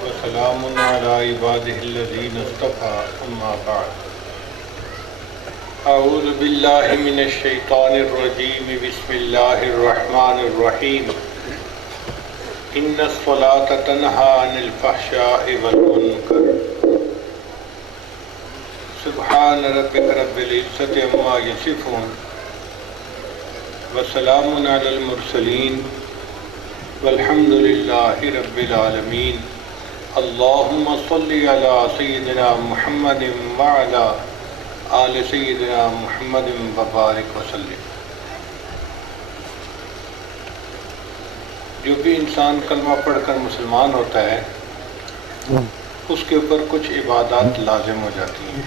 وسلام على عباده الذين اصطفى أما بعد أعوذ بالله من الشيطان الرجيم بسم الله الرحمن الرحيم إن الصلاة تنهى عن الفحشاء والمنكر سبحان ربك رب العزة عما يصفون وسلام على المرسلين والحمد لله رب العالمين اللهم صل على سيدنا محمد وعلى آل سيدنا محمد وبارك وسلم۔ جو بھی انسان کلمہ پڑھ کر مسلمان ہوتا ہے اس کے اوپر کچھ عبادات لازم ہو جاتی ہیں۔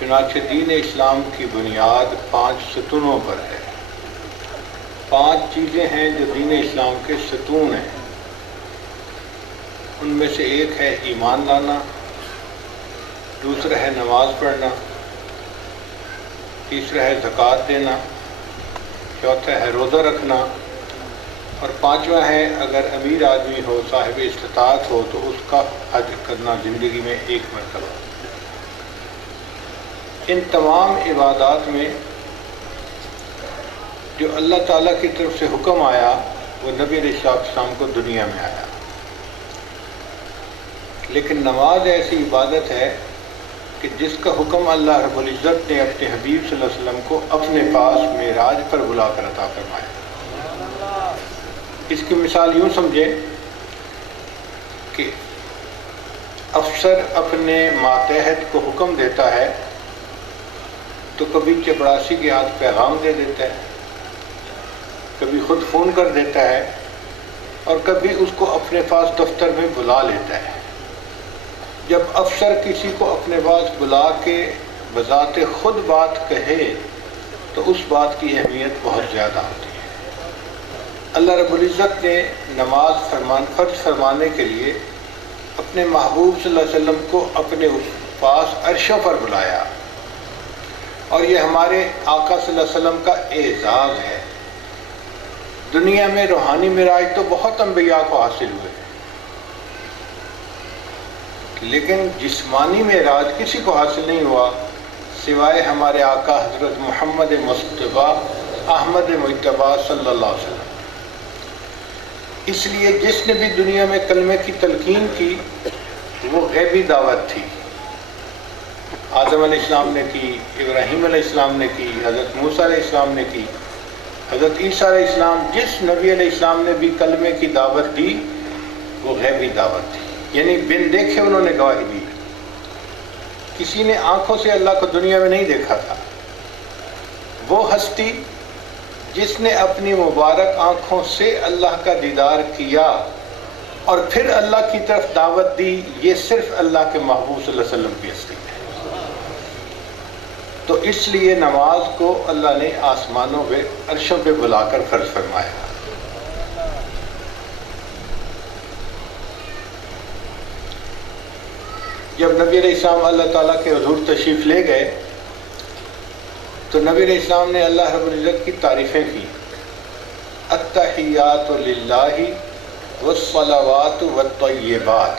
چنانچہ دین اسلام کی بنیاد 5 ستونوں پر ہے۔ 5 چیزیں ہیں جو دین اسلام کے ستون ہیں۔ ان میں سے ایک ہے ایمان لانا، دوسرا ہے نماز پڑھنا، تیسرا ہے زکوٰۃ دینا، چوتھا ہے روزہ رکھنا، اور 5واں ہے اگر امیر آدمی ہو، صاحب استطاعت ہو تو اس کا حج کرنا زندگی میں 1 مرتبہ۔ ان تمام عبادات میں جو اللہ تعالیٰ کی طرف سے حکم آیا وہ نبی علیہ السلام کو دنیا میں آیا۔ لیکن نماز ایسی عبادت ہے کہ جس کا حکم اللہ رب العزت نے اپنے حبیب صلی اللہ علیہ وسلم کو اپنے پاس معراج پر بلا کر عطا فرمایا۔ اس کی مثال یوں سمجھیں کہ افسر اپنے ماتحت کو حکم دیتا ہے تو کبھی چپڑاسی کے ہاتھ پیغام دے دیتا ہے، کبھی خود فون کر دیتا ہے، اور کبھی اس کو اپنے پاس دفتر میں بلا لیتا ہے۔ جب افسر کسی کو اپنے پاس بلا کے بذات خود بات کہے تو اس بات کی اہمیت بہت زیادہ ہوتی ہے۔ اللہ رب العزت نے نماز فرض فرمانے کے لیے اپنے محبوب صلی اللہ علیہ وسلم کو اپنے پاس عرشوں پر بلایا، اور یہ ہمارے آقا صلی اللہ علیہ وسلم کا اعزاز ہے۔ دنیا میں روحانی معراج تو بہت انبیاء کو حاصل ہوئے، لیکن جسمانی معراج کسی کو حاصل نہیں ہوا سوائے ہمارے آقا حضرت محمد مصطفیٰ احمد مجتبیٰ صلی اللہ علیہ وسلم۔ اس لیے جس نے بھی دنیا میں کلمے کی تلقین کی وہ غیبی دعوت تھی۔ آدم علیہ السلام نے کی، ابراہیم علیہ السلام نے کی، حضرت موسیٰ علیہ السلام نے کی، حضرت عیسیٰ علیہ السلام، جس نبی علیہ السلام نے بھی کلمے کی دعوت دی وہ غیبی دعوت تھی، یعنی بن دیکھے انہوں نے گواہی دی۔ کسی نے آنکھوں سے اللہ کو دنیا میں نہیں دیکھا تھا۔ وہ ہستی جس نے اپنی مبارک آنکھوں سے اللہ کا دیدار کیا اور پھر اللہ کی طرف دعوت دی، یہ صرف اللہ کے محبوب صلی اللہ علیہ وسلم کی ہستی ہے۔ تو اس لیے نماز کو اللہ نے آسمانوں پہ عرشوں پہ بلا کر فرض فرمایا۔ جب نبی علیہ السلام اللہ تعالیٰ کے حضور تشریف لے گئے تو نبی علیہ السلام نے اللہ رب العزت کی تعریفیں کی۔ التحیات للہ والصلوات والطیبات۔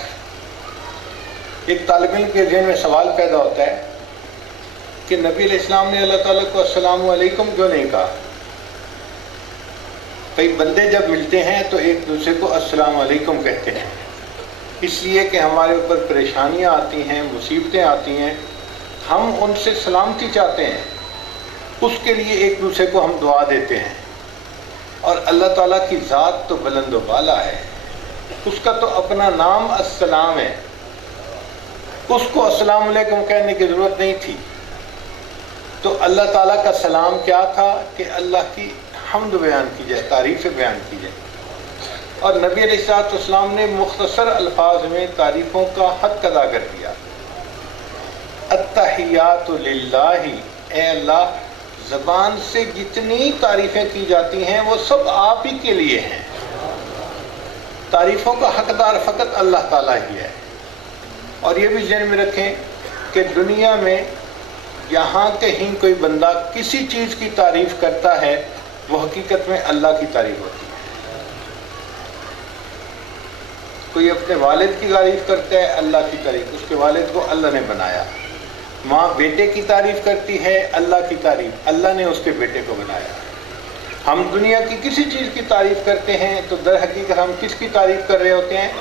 ایک طالب علم کے ذہن میں سوال پیدا ہوتا ہے کہ نبی علیہ السلام نے اللہ تعالیٰ کو السلام علیکم کیوں نہیں کہا؟ کئی بندے جب ملتے ہیں تو ایک دوسرے کو السلام علیکم کہتے ہیں، اس لیے کہ ہمارے اوپر پریشانیاں آتی ہیں، مصیبتیں آتی ہیں، ہم ان سے سلامتی چاہتے ہیں، اس کے لیے ایک دوسرے کو ہم دعا دیتے ہیں۔ اور اللہ تعالیٰ کی ذات تو بلند و بالا ہے، اس کا تو اپنا نام السلام ہے، اس کو السلام علیکم کہنے کی ضرورت نہیں تھی۔ تو اللہ تعالیٰ کا سلام کیا تھا کہ اللہ کی حمد بیان کی جائے، تعریفیں بیان کی جائے، اور نبی علیہ السلام نے مختصر الفاظ میں تعریفوں کا حق ادا کر دیا۔ التحیات للہ، اے اللہ زبان سے جتنی تعریفیں کی جاتی ہیں وہ سب آپ ہی کے لیے ہیں، تعریفوں کا حقدار فقط اللہ تعالیٰ ہی ہے۔ اور یہ بھی ذہن میں رکھیں کہ دنیا میں یہاں کہیں کوئی بندہ کسی چیز کی تعریف کرتا ہے وہ حقیقت میں اللہ کی تعریف ہوتی ہے۔ کوئی اپنے والد کی تعریف کرتا ہے اللہ کی تعریف، اس کے والد کو اللہ نے بنایا۔ ماں بیٹے کی تعریف کرتی ہے اللہ کی تعریف، اللہ نے اس کے بیٹے کو بنایا۔ ہم دنیا کی کسی چیز کی تعریف کرتے ہیں تو در حقیقت ہم کس کی تعریف کر رہے ہوتے ہیں؟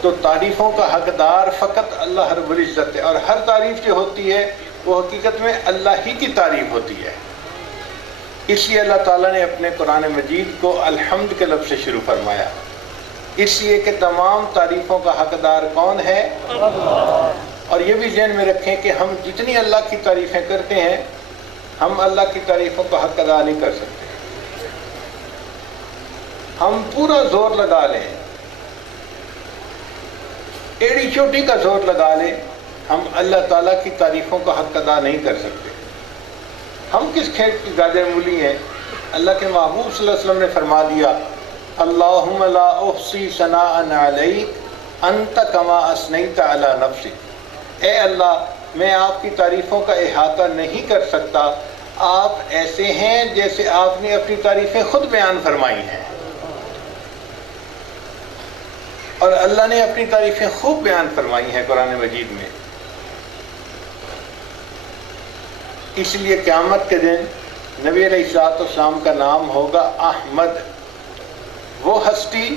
تو تعریفوں کا حقدار فقط اللہ رب العزت ہے، اور ہر تعریف جو ہوتی ہے وہ حقیقت میں اللہ ہی کی تعریف ہوتی ہے۔ اس لیے اللہ تعالیٰ نے اپنے قرآن مجید کو الحمد کے لفظ سے شروع فرمایا، اس لیے کہ تمام تعریفوں کا حقدار کون ہے؟ اور یہ بھی ذہن میں رکھیں کہ ہم جتنی اللہ کی تعریفیں کرتے ہیں ہم اللہ کی تعریفوں کا حق ادا نہیں کر سکتے۔ ہم پورا زور لگا لیں، ایڑی چوٹی کا زور لگا لیں، ہم اللہ تعالیٰ کی تعریفوں کا حق ادا نہیں کر سکتے۔ ہم کس کھیت کی گاجر مولی ہیں؟ اللہ کے محبوب صلی اللہ علیہ وسلم نے فرما دیا، اللہم لا احصی ثناء علیک انت کما اثنیت علی نفسک۔ اے اللہ، میں آپ کی تعریفوں کا احاطہ نہیں کر سکتا، آپ ایسے ہیں جیسے آپ نے اپنی تعریفیں خود بیان فرمائی ہیں۔ اور اللہ نے اپنی تعریفیں خوب بیان فرمائی ہیں قرآن مجید میں۔ اس لیے قیامت کے دن نبی علیہ الصلوۃ والسلام کا نام ہوگا احمد، وہ ہستی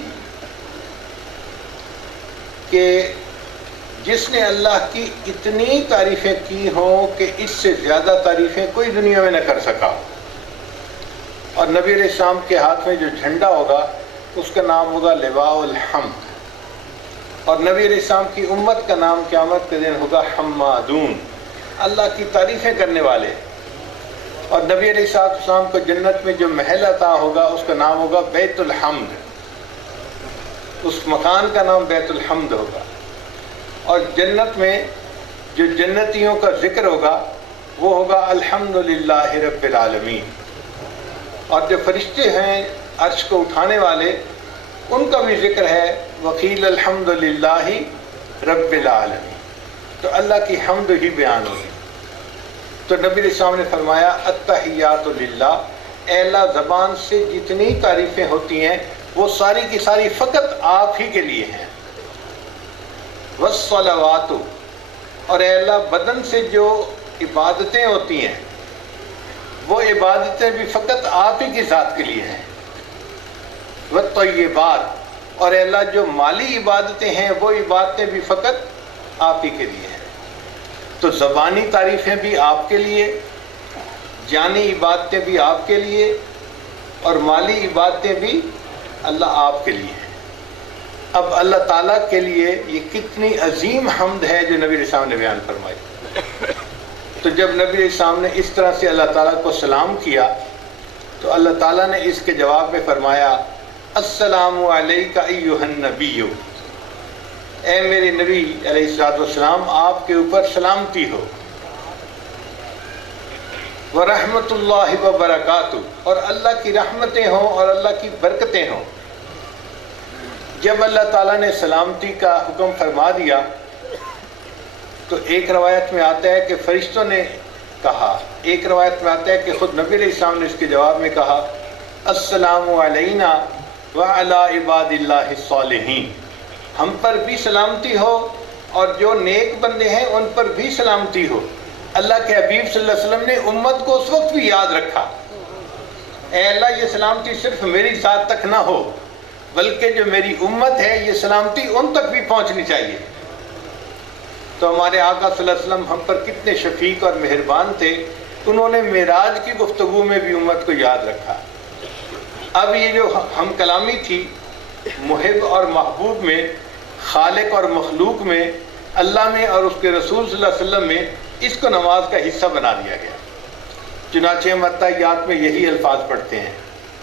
کہ جس نے اللہ کی اتنی تعریفیں کی ہوں کہ اس سے زیادہ تعریفیں کوئی دنیا میں نہ کر سکا۔ اور نبی علیہ السلام کے ہاتھ میں جو جھنڈا ہوگا اس کا نام ہوگا لواء الحمد، اور نبی علیہ السلام کی امت کا نام قیامت کے دن ہوگا حمادون، اللہ کی تعریفیں کرنے والے۔ اور نبی علیہ السلام کو جنت میں جو محل عطا ہوگا اس کا نام ہوگا بیت الحمد، اس مکان کا نام بیت الحمد ہوگا۔ اور جنت میں جو جنتیوں کا ذکر ہوگا وہ ہوگا الحمدللہ رب العالمین۔ اور جو فرشتے ہیں عرش کو اٹھانے والے ان کا بھی ذکر ہے وقیل الحمدللہ رب العالمین، تو اللہ کی حمد ہی بیان ہوگی۔ تو نبی علیہ السلام نے فرمایا التحیات للہ، اے اللہ زبان سے جتنی تعریفیں ہوتی ہیں وہ ساری کی ساری فقط آپ ہی کے لیے ہیں۔ والصلوات، اور اے اللہ بدن سے جو عبادتیں ہوتی ہیں وہ عبادتیں بھی فقط آپ ہی کی ذات کے لیے ہیں۔ والطیبات، اور اے اللہ جو مالی عبادتیں ہیں وہ عبادتیں بھی فقط آپ ہی کے لیے ہیں۔ تو زبانی تعریفیں بھی آپ کے لیے، جانی عبادتیں بھی آپ کے لیے، اور مالی عبادتیں بھی اللہ آپ کے لیے ہیں۔ اب اللہ تعالیٰ کے لیے یہ کتنی عظیم حمد ہے جو نبی علیہ السلام نے بیان فرمائی۔ تو جب نبی علیہ السلام نے اس طرح سے اللہ تعالیٰ کو سلام کیا تو اللہ تعالیٰ نے اس کے جواب میں فرمایا السلام علیک ایھا النبی، اے میرے نبی علیہ الصلوۃ والسلام آپ کے اوپر سلامتی ہو، ورحمۃ اللہ وبرکاتہ، اور اللہ کی رحمتیں ہوں اور اللہ کی برکتیں ہوں۔ جب اللہ تعالیٰ نے سلامتی کا حکم فرما دیا تو ایک روایت میں آتا ہے کہ فرشتوں نے کہا، ایک روایت میں آتا ہے کہ خود نبی علیہ السلام نے اس کے جواب میں کہا السلام علینا وعلی عباد اللہ الصالحین، ہم پر بھی سلامتی ہو اور جو نیک بندے ہیں ان پر بھی سلامتی ہو۔ اللہ کے حبیب صلی اللہ علیہ وسلم نے امت کو اس وقت بھی یاد رکھا، اے اللہ یہ سلامتی صرف میری ذات تک نہ ہو بلکہ جو میری امت ہے یہ سلامتی ان تک بھی پہنچنی چاہیے۔ تو ہمارے آقا صلی اللہ علیہ وسلم ہم پر کتنے شفیق اور مہربان تھے، انہوں نے معراج کی گفتگو میں بھی امت کو یاد رکھا۔ اب یہ جو ہم کلامی تھی محب اور محبوب میں، خالق اور مخلوق میں، اللہ میں اور اس کے رسول صلی اللہ علیہ وسلم میں، اس کو نماز کا حصہ بنا دیا گیا۔ چنانچہ ہم اتحیات میں یہی الفاظ پڑھتے ہیں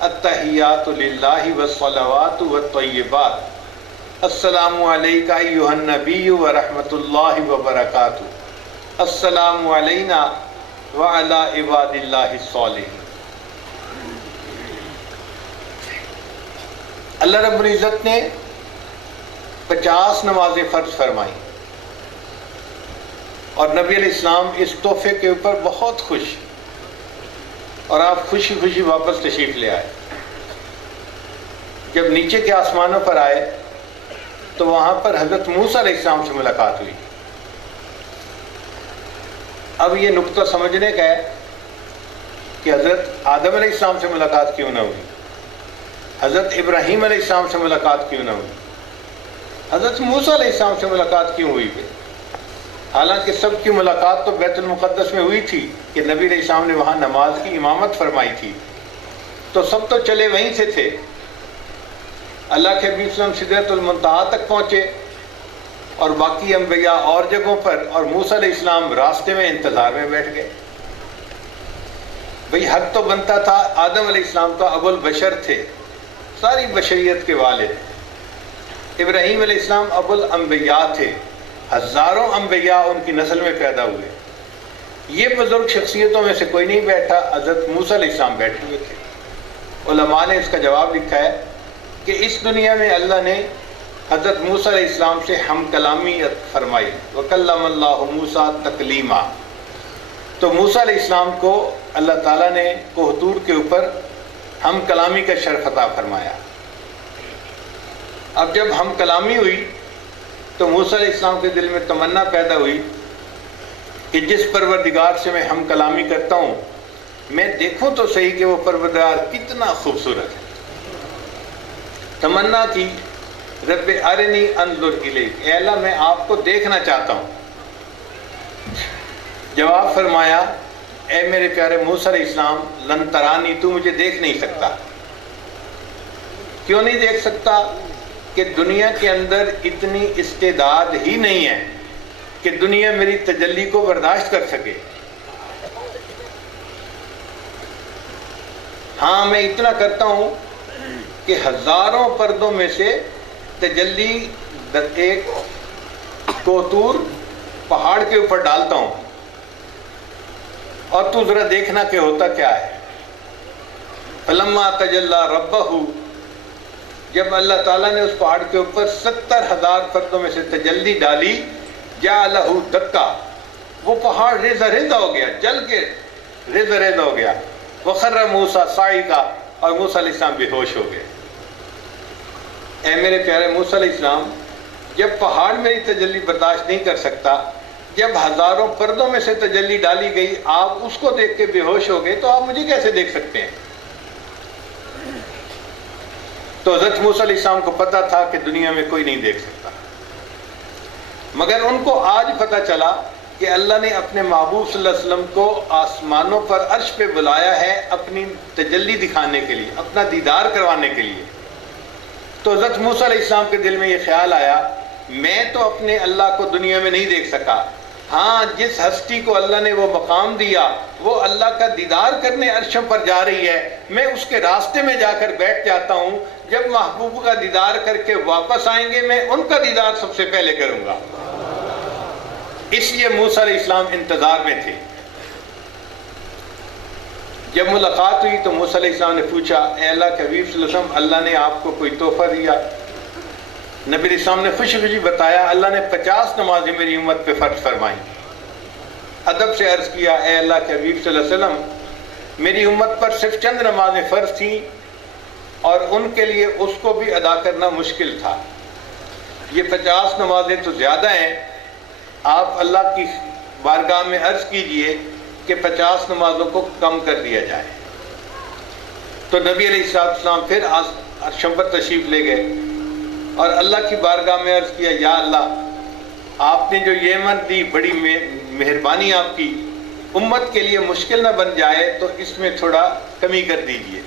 التحیات للہ والصلوات والطیبات، السلام علیک ایھا النبی ورحمۃ اللہ وبرکاتہ، السلام علینا وعلی عباد اللہ الصالحین۔ اللہ رب العزت نے 50 نمازیں فرض فرمائیں اور نبی علیہ السلام اس تحفے کے اوپر بہت خوش، اور آپ خوشی خوشی واپس تشریف لے آئے۔ جب نیچے کے آسمانوں پر آئے تو وہاں پر حضرت موسیٰ علیہ السلام سے ملاقات ہوئی۔ اب یہ نقطہ سمجھنے کا ہے کہ حضرت آدم علیہ السلام سے ملاقات کیوں نہ ہوئی، حضرت ابراہیم علیہ السلام سے ملاقات کیوں نہ ہوئی، حضرت موسیٰ علیہ السلام سے ملاقات کیوں ہوئی پھر؟ حالانکہ سب کی ملاقات تو بیت المقدس میں ہوئی تھی کہ نبی علیہ السلام نے وہاں نماز کی امامت فرمائی تھی، تو سب تو چلے وہیں سے تھے۔ اللہ کے حبیب صلی اللہ علیہ وسلم سدرۃ المنتہا تک پہنچے اور باقی انبیاء اور جگہوں پر، اور موسیٰ علیہ السلام راستے میں انتظار میں بیٹھ گئے۔ بھئی حق تو بنتا تھا، آدم علیہ السلام تو ابو البشر تھے، ساری بشریت کے والد۔ ابراہیم علیہ السلام ابو الانبیاء تھے، ہزاروں انبیاء ان کی نسل میں پیدا ہوئے۔ یہ بزرگ شخصیتوں میں سے کوئی نہیں بیٹھا، حضرت موسیٰ علیہ السلام بیٹھے ہوئے تھے۔ علماء نے اس کا جواب لکھا ہے کہ اس دنیا میں اللہ نے حضرت موسیٰ علیہ السلام سے ہم کلامی فرمائی، وَكَلَّمَ اللَّهُ مُوسَىٰ تَكْلِيمًا۔ تو موسیٰ علیہ السلام کو اللہ تعالیٰ نے کوہ طور کے اوپر ہم کلامی کا شرف عطا فرمایا۔ اب جب ہم کلامی ہوئی تو موسیٰ علیہ السلام کے دل میں تمنا پیدا ہوئی کہ جس پروردگار سے میں ہم کلامی کرتا ہوں، میں دیکھوں تو صحیح کہ وہ پروردگار کتنا خوبصورت ہے۔ تمنا کی، رب ارنی انظر الیک، اے اللہ میں آپ کو دیکھنا چاہتا ہوں۔ جواب فرمایا، اے میرے پیارے موسیٰ علیہ السلام، لن ترانی، تو مجھے دیکھ نہیں سکتا۔ کیوں نہیں دیکھ سکتا؟ کہ دنیا کے اندر اتنی استعداد ہی نہیں ہے کہ دنیا میری تجلی کو برداشت کر سکے۔ ہاں میں اتنا کرتا ہوں کہ ہزاروں پردوں میں سے تجلی ایک کوہ طور پہاڑ کے اوپر ڈالتا ہوں، اور تو ذرا دیکھنا کہ ہوتا کیا ہے۔ فلما تجلی ربہ، جب اللہ تعالیٰ نے اس پہاڑ کے اوپر 70,000 پردوں میں سے تجلی ڈالی، جعلہ دکا، وہ پہاڑ ریزہ ریزہ ہو گیا، جل کے ریزہ ریزہ ہو گیا۔ وخر موسیٰ صاعقا، اور موسیٰ علیہ السلام بے ہوش ہو گئے۔ اے میرے پیارے موسیٰ علیہ السلام، جب پہاڑ میری تجلی برداشت نہیں کر سکتا، جب ہزاروں پردوں میں سے تجلی ڈالی گئی، آپ اس کو دیکھ کے بے ہوش ہو گئے، تو آپ مجھے کیسے دیکھ سکتے ہیں؟ تو حضرت موسیٰ علیہ السلام کو پتا تھا کہ دنیا میں کوئی نہیں دیکھ سکتا، مگر ان کو آج پتا چلا کہ اللہ نے اپنے محبوب صلی اللہ علیہ وسلم کو آسمانوں پر عرش پہ بلایا ہے اپنی تجلی دکھانے کے لیے، اپنا دیدار کروانے کے لیے۔ تو حضرت موسیٰ علیہ السلام کے دل میں یہ خیال آیا، میں تو اپنے اللہ کو دنیا میں نہیں دیکھ سکا، ہاں جس ہستی کو اللہ نے وہ مقام دیا، وہ اللہ کا دیدار کرنے عرشوں پر جا رہی ہے، میں اس کے راستے میں جا کر بیٹھ جاتا ہوں۔ جب محبوب کا دیدار کر کے واپس آئیں گے، میں ان کا دیدار سب سے پہلے کروں گا۔ اس لیے موسیٰ علیہ السلام انتظار میں تھے۔ جب ملاقات ہوئی تو موسیٰ علیہ السلام نے پوچھا، اے اللہ کے حبیب صلی اللہ علیہ وسلم، اللہ نے آپ کو کوئی تحفہ دیا؟ نبی علیہ السلام نے خوشی خوشی بتایا، اللہ نے 50 نمازیں میری امت پہ فرض فرمائیں۔ ادب سے عرض کیا، اے اللہ کے حبیب صلی اللہ علیہ وسلم، میری امت پر صرف چند نمازیں فرض تھیں، اور ان کے لیے اس کو بھی ادا کرنا مشکل تھا۔ یہ 50 نمازیں تو زیادہ ہیں، آپ اللہ کی بارگاہ میں عرض کیجئے کہ 50 نمازوں کو کم کر دیا جائے۔ تو نبی علیہ السلام پھر عرشوں پر تشریف لے گئے اور اللہ کی بارگاہ میں عرض کیا، یا اللہ، آپ نے جو یہ امت دی، بڑی مہربانی آپ کی، امت کے لیے مشکل نہ بن جائے تو اس میں تھوڑا کمی کر دیجئے۔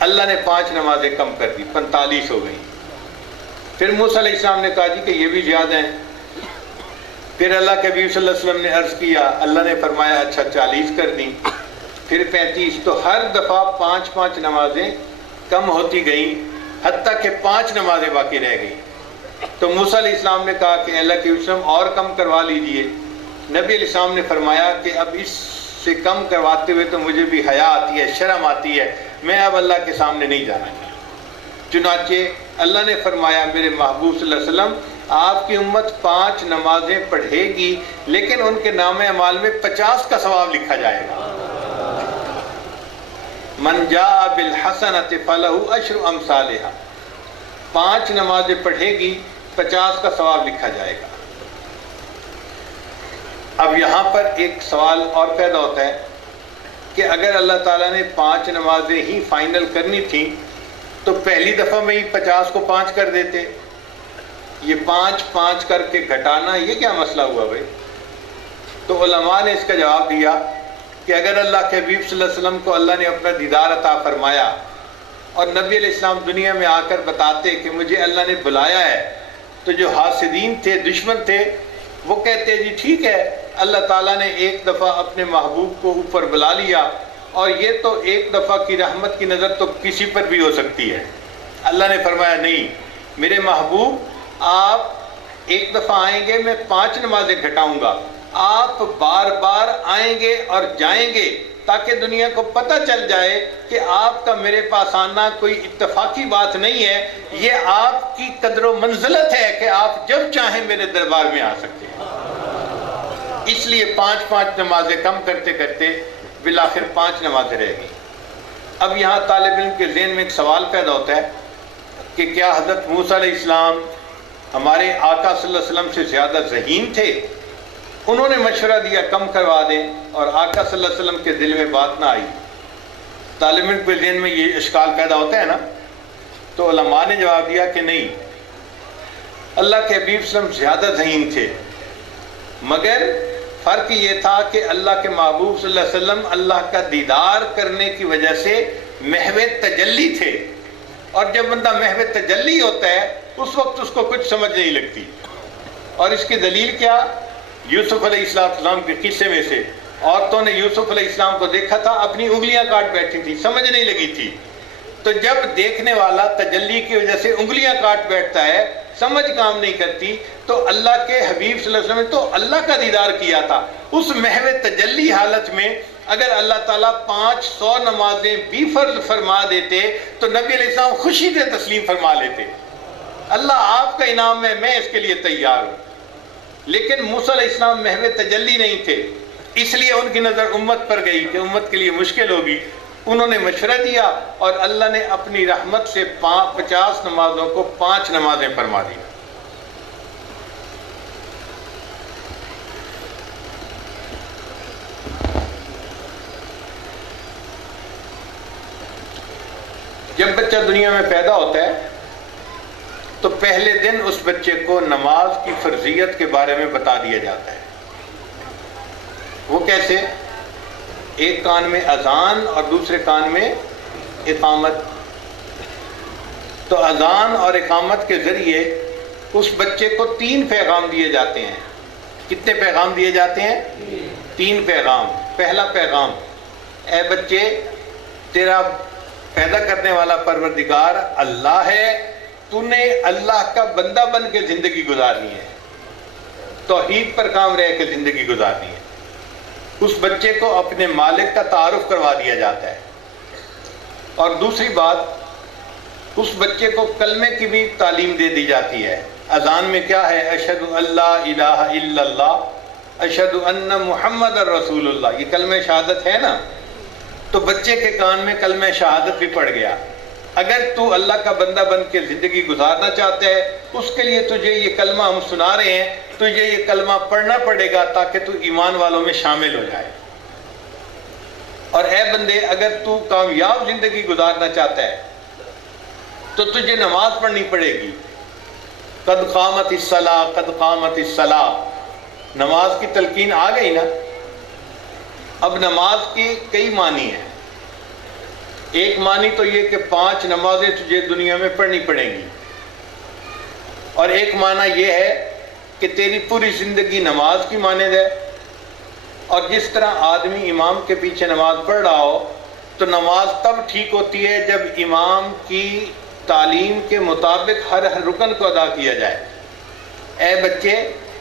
اللہ نے 5 نمازیں کم کر دی، 45 ہو گئیں۔ پھر موسیٰ علیہ السلام نے کہا جی کہ یہ بھی زیادہ ہیں۔ پھر اللہ کے حبیب صلی اللہ علیہ وسلم نے عرض کیا، اللہ نے فرمایا اچھا 40 کر دیں، پھر 35، تو ہر دفعہ 5 نمازیں کم ہوتی گئیں، حتیٰ کہ 5 نمازیں باقی رہ گئیں۔ تو موسیٰ علیہ السلام نے کہا کہ اللہ کے حبیب صلی اللہ علیہ وسلم اور کم کروا لیجئے۔ نبی علیہ السلام نے فرمایا کہ اب اس سے کم کرواتے ہوئے تو مجھے بھی حیا آتی ہے، شرم آتی ہے، میں اب اللہ کے سامنے نہیں جانا چاہتا۔ چنانچہ اللہ نے فرمایا، میرے محبوب صلی اللہ علیہ وسلم، آپ کی امت 5 نمازیں پڑھے گی، لیکن ان کے نام اعمال میں 50 کا ثواب لکھا جائے گا۔ من جاء بالحسنۃ فلہ عشر امثالھا، 5 نمازیں پڑھے گی 50 کا ثواب لکھا جائے گا۔ اب یہاں پر ایک سوال اور پیدا ہوتا ہے کہ اگر اللہ تعالیٰ نے 5 نمازیں ہی فائنل کرنی تھیں تو پہلی دفعہ میں ہی 50 کو 5 کر دیتے، یہ 5 کر کے گھٹانا یہ کیا مسئلہ ہوا بھائی؟ تو علماء نے اس کا جواب دیا کہ اگر اللہ کے حبیب صلی اللہ علیہ وسلم کو اللہ نے اپنا دیدار عطا فرمایا اور نبی علیہ السلام دنیا میں آ کر بتاتے کہ مجھے اللہ نے بلایا ہے، تو جو حاسدین تھے، دشمن تھے، وہ کہتے جی ٹھیک ہے، اللہ تعالیٰ نے ایک دفعہ اپنے محبوب کو اوپر بلا لیا، اور یہ تو ایک دفعہ کی رحمت کی نظر تو کسی پر بھی ہو سکتی ہے۔ اللہ نے فرمایا نہیں، میرے محبوب آپ ایک دفعہ آئیں گے، میں 5 نمازیں گھٹاؤں گا، آپ بار بار آئیں گے اور جائیں گے تاکہ دنیا کو پتہ چل جائے کہ آپ کا میرے پاس آنا کوئی اتفاقی بات نہیں ہے، یہ آپ کی قدر و منزلت ہے کہ آپ جب چاہیں میرے دربار میں آ سکتے ہیں۔ اس لیے 5 نمازیں کم کرتے کرتے بالآخر 5 نمازیں رہ گئی۔ اب یہاں طالب علم کے ذہن میں ایک سوال پیدا ہوتا ہے کہ کیا حضرت موسیٰ علیہ السلام ہمارے آقا صلی اللہ علیہ وسلم سے زیادہ ذہین تھے؟ انہوں نے مشورہ دیا کم کروا دیں اور آقا صلی اللہ علیہ وسلم کے دل میں بات نہ آئی۔ طالب علم کے ذہن میں یہ اشکال پیدا ہوتا ہے نا، تو علماء نے جواب دیا کہ نہیں، اللہ کے حبیب صلی اللہ علیہ وسلم زیادہ ذہین تھے، مگر فرق یہ تھا کہ اللہ کے محبوب صلی اللہ علیہ وسلم اللہ کا دیدار کرنے کی وجہ سے محو تجلی تھے، اور جب بندہ محو تجلی ہوتا ہے اس وقت اس کو کچھ سمجھ نہیں لگتی۔ اور اس کی دلیل کیا؟ یوسف علیہ السلام کے قصے میں سے عورتوں نے یوسف علیہ السلام کو دیکھا تھا، اپنی انگلیاں کاٹ بیٹھی تھی، سمجھ نہیں لگی تھی۔ تو جب دیکھنے والا تجلی کی وجہ سے انگلیاں کاٹ بیٹھتا ہے، سمجھ کام نہیں کرتی، تو اللہ کے حبیب صلی اللہ علیہ وسلم نے تو اللہ کا دیدار کیا تھا۔ اس محو تجلی حالت میں اگر اللہ تعالیٰ 500 نمازیں بھی فرض فرما دیتے تو نبی علیہ السلام خوشی سے تسلیم فرما لیتے، اللہ آپ کا انعام ہے، میں اس کے لیے تیار ہوں۔ لیکن موسیٰ علیہ السلام محو تجلی نہیں تھے، اس لیے ان کی نظر امت پر گئی کہ امت کے لیے مشکل ہوگی۔ انہوں نے مشورہ دیا اور اللہ نے اپنی رحمت سے 50 نمازوں کو 5 نمازیں فرما دی۔ جب بچہ دنیا میں پیدا ہوتا ہے تو پہلے دن اس بچے کو نماز کی فرضیت کے بارے میں بتا دیا جاتا ہے۔ وہ کیسے؟ ایک کان میں اذان اور دوسرے کان میں اقامت۔ تو اذان اور اقامت کے ذریعے اس بچے کو 3 پیغام دیے جاتے ہیں۔ کتنے پیغام دیے جاتے ہیں؟ 3 پیغام۔ پہلا پیغام، اے بچے، تیرا پیدا کرنے والا پروردگار اللہ ہے، تو نے اللہ کا بندہ بن کے زندگی گزارنی ہے، توحید پر کام رہ کے زندگی گزارنی ہے۔ اس بچے کو اپنے مالک کا تعارف کروا دیا جاتا ہے۔ اور دوسری بات، اس بچے کو کلمے کی بھی تعلیم دے دی جاتی ہے۔ اذان میں کیا ہے؟ اشہد ان لا الہ الا اللہ اشہد ان محمد رسول اللہ، یہ کلمہ شہادت ہے نا، تو بچے کے کان میں کلمہ شہادت بھی پڑ گیا۔ اگر تو اللہ کا بندہ بن کے زندگی گزارنا چاہتا ہے، اس کے لیے تجھے یہ کلمہ ہم سنا رہے ہیں، تجھے یہ کلمہ پڑھنا پڑے گا تاکہ تو ایمان والوں میں شامل ہو جائے۔ اور اے بندے، اگر تو کامیاب زندگی گزارنا چاہتا ہے تو تجھے نماز پڑھنی پڑے گی۔ قد قامت الصلاۃ، قد قامت الصلاۃ، نماز کی تلقین آ گئی نا۔ اب نماز کی کئی معنی ہیں۔ ایک معنی تو یہ کہ 5 نمازیں تجھے دنیا میں پڑھنی پڑیں گی، اور ایک معنی یہ ہے کہ تیری پوری زندگی نماز کی مانند ہے۔ اور جس طرح آدمی امام کے پیچھے نماز پڑھ رہا ہو تو نماز تب ٹھیک ہوتی ہے جب امام کی تعلیم کے مطابق ہر رکن کو ادا کیا جائے۔ اے بچے،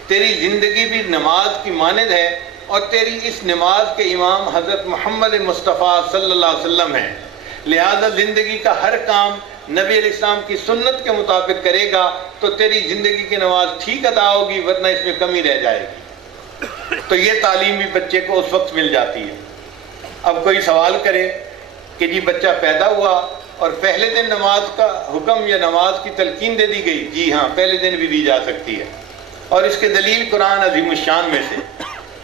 تیری زندگی بھی نماز کی مانند ہے، اور تیری اس نماز کے امام حضرت محمد مصطفیٰ صلی اللہ علیہ وسلم ہیں، لہذا زندگی کا ہر کام نبی علیہ السلام کی سنت کے مطابق کرے گا تو تیری زندگی کی نماز ٹھیک ادا ہوگی، ورنہ اس میں کمی رہ جائے گی۔ تو یہ تعلیم بھی بچے کو اس وقت مل جاتی ہے۔ اب کوئی سوال کرے کہ جی بچہ پیدا ہوا اور پہلے دن نماز کا حکم یا نماز کی تلقین دے دی گئی؟ جی ہاں، پہلے دن بھی دی جا سکتی ہے، اور اس کے دلیل قرآن عظیم الشان میں سے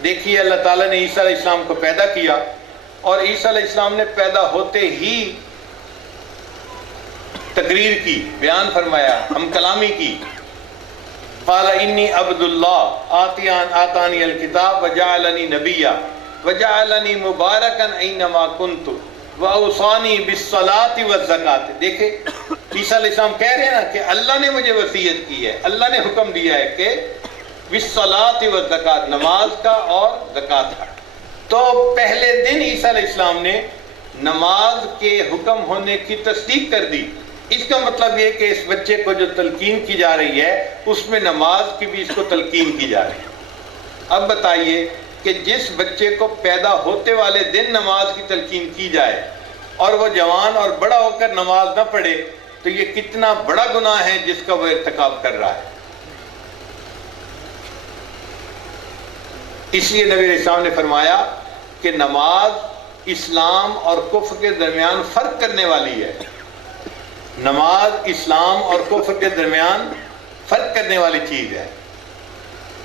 دیکھیے، اللہ تعالیٰ نے عیسیٰ علیہ السلام کو پیدا کیا، اور عیسیٰ علیہ السلام نے پیدا ہوتے ہی تقریر کی، بیان فرمایا، ہم کلامی کی۔ قال انی عبد اللہ آتانی الکتاب وجعلنی نبیا وجعلنی مبارکا اینما کنت واوصانی بالصلاۃ والزکاۃ۔ دیکھیں عیسیٰ علیہ السلام کہہ رہے ہیں نا کہ اللہ نے مجھے وصیت کی ہے، اللہ نے حکم دیا ہے کہ بالصلاۃ والزکاۃ، نماز کا اور زکوٰۃ کا۔ تو پہلے دن عیسیٰ علیہ السلام نے نماز کے حکم ہونے کی تصدیق کر دی۔ اس کا مطلب یہ کہ اس بچے کو جو تلقین کی جا رہی ہے اس میں نماز کی بھی اس کو تلقین کی جا رہی ہے۔ اب بتائیے کہ جس بچے کو پیدا ہوتے والے دن نماز کی تلقین کی جائے اور وہ جوان اور بڑا ہو کر نماز نہ پڑھے تو یہ کتنا بڑا گناہ ہے جس کا وہ ارتکاب کر رہا ہے۔ اس لیے نبی علیہ السلام نے فرمایا کہ نماز اسلام اور کفر کے درمیان فرق کرنے والی ہے۔ نماز اسلام اور کفر کے درمیان فرق کرنے والی چیز ہے۔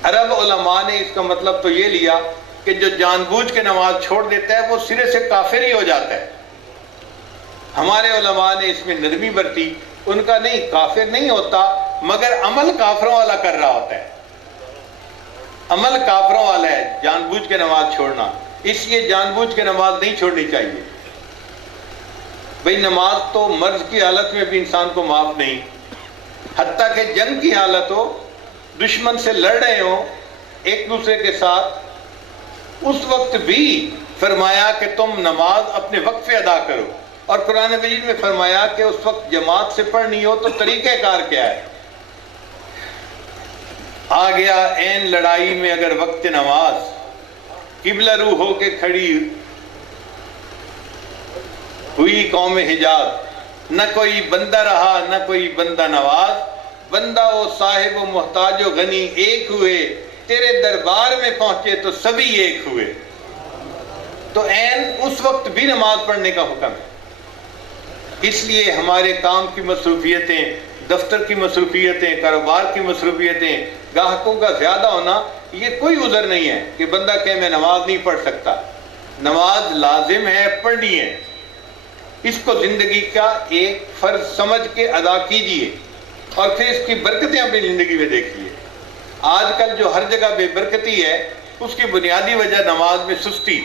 عرب علماء نے اس کا مطلب تو یہ لیا کہ جو جان بوجھ کے نماز چھوڑ دیتا ہے وہ سرے سے کافر ہی ہو جاتا ہے۔ ہمارے علماء نے اس میں نرمی برتی، ان کا نہیں، کافر نہیں ہوتا مگر عمل کافروں والا کر رہا ہوتا ہے، عمل کافروں والا ہے جان بوجھ کے نماز چھوڑنا، اس لیے جان بوجھ کے نماز نہیں چھوڑنی چاہیے۔ بھئی نماز تو مرض کی حالت میں بھی انسان کو معاف نہیں، حتیٰ کہ جنگ کی حالت ہو، دشمن سے لڑ رہے ہوں ایک دوسرے کے ساتھ، اس وقت بھی فرمایا کہ تم نماز اپنے وقت پہ ادا کرو، اور قرآن مجید میں فرمایا کہ اس وقت جماعت سے پڑھنی ہو تو طریقہ کار کیا ہے۔ آ گیا عین لڑائی میں اگر وقت نماز، قبلہ رو ہو کے کھڑی ہوئی قوم حجاز، نہ کوئی بندہ رہا نہ کوئی بندہ نواز، بندہ و صاحب و محتاج و غنی ایک ہوئے، تیرے دربار میں پہنچے تو سبھی ایک ہوئے۔ تو عین اس وقت بھی نماز پڑھنے کا حکم ہے۔ اس لیے ہمارے کام کی مصروفیتیں، دفتر کی مصروفیتیں، کاروبار کی مصروفیتیں، گاہکوں کا زیادہ ہونا یہ کوئی عذر نہیں ہے کہ بندہ کہ میں نماز نہیں پڑھ سکتا۔ نماز لازم ہے، پڑھنی ہے، اس کو زندگی کا ایک فرض سمجھ کے ادا کیجئے اور پھر اس کی برکتیں اپنی زندگی میں دیکھیے۔ آج کل جو ہر جگہ بے برکتی ہے اس کی بنیادی وجہ نماز میں سستی۔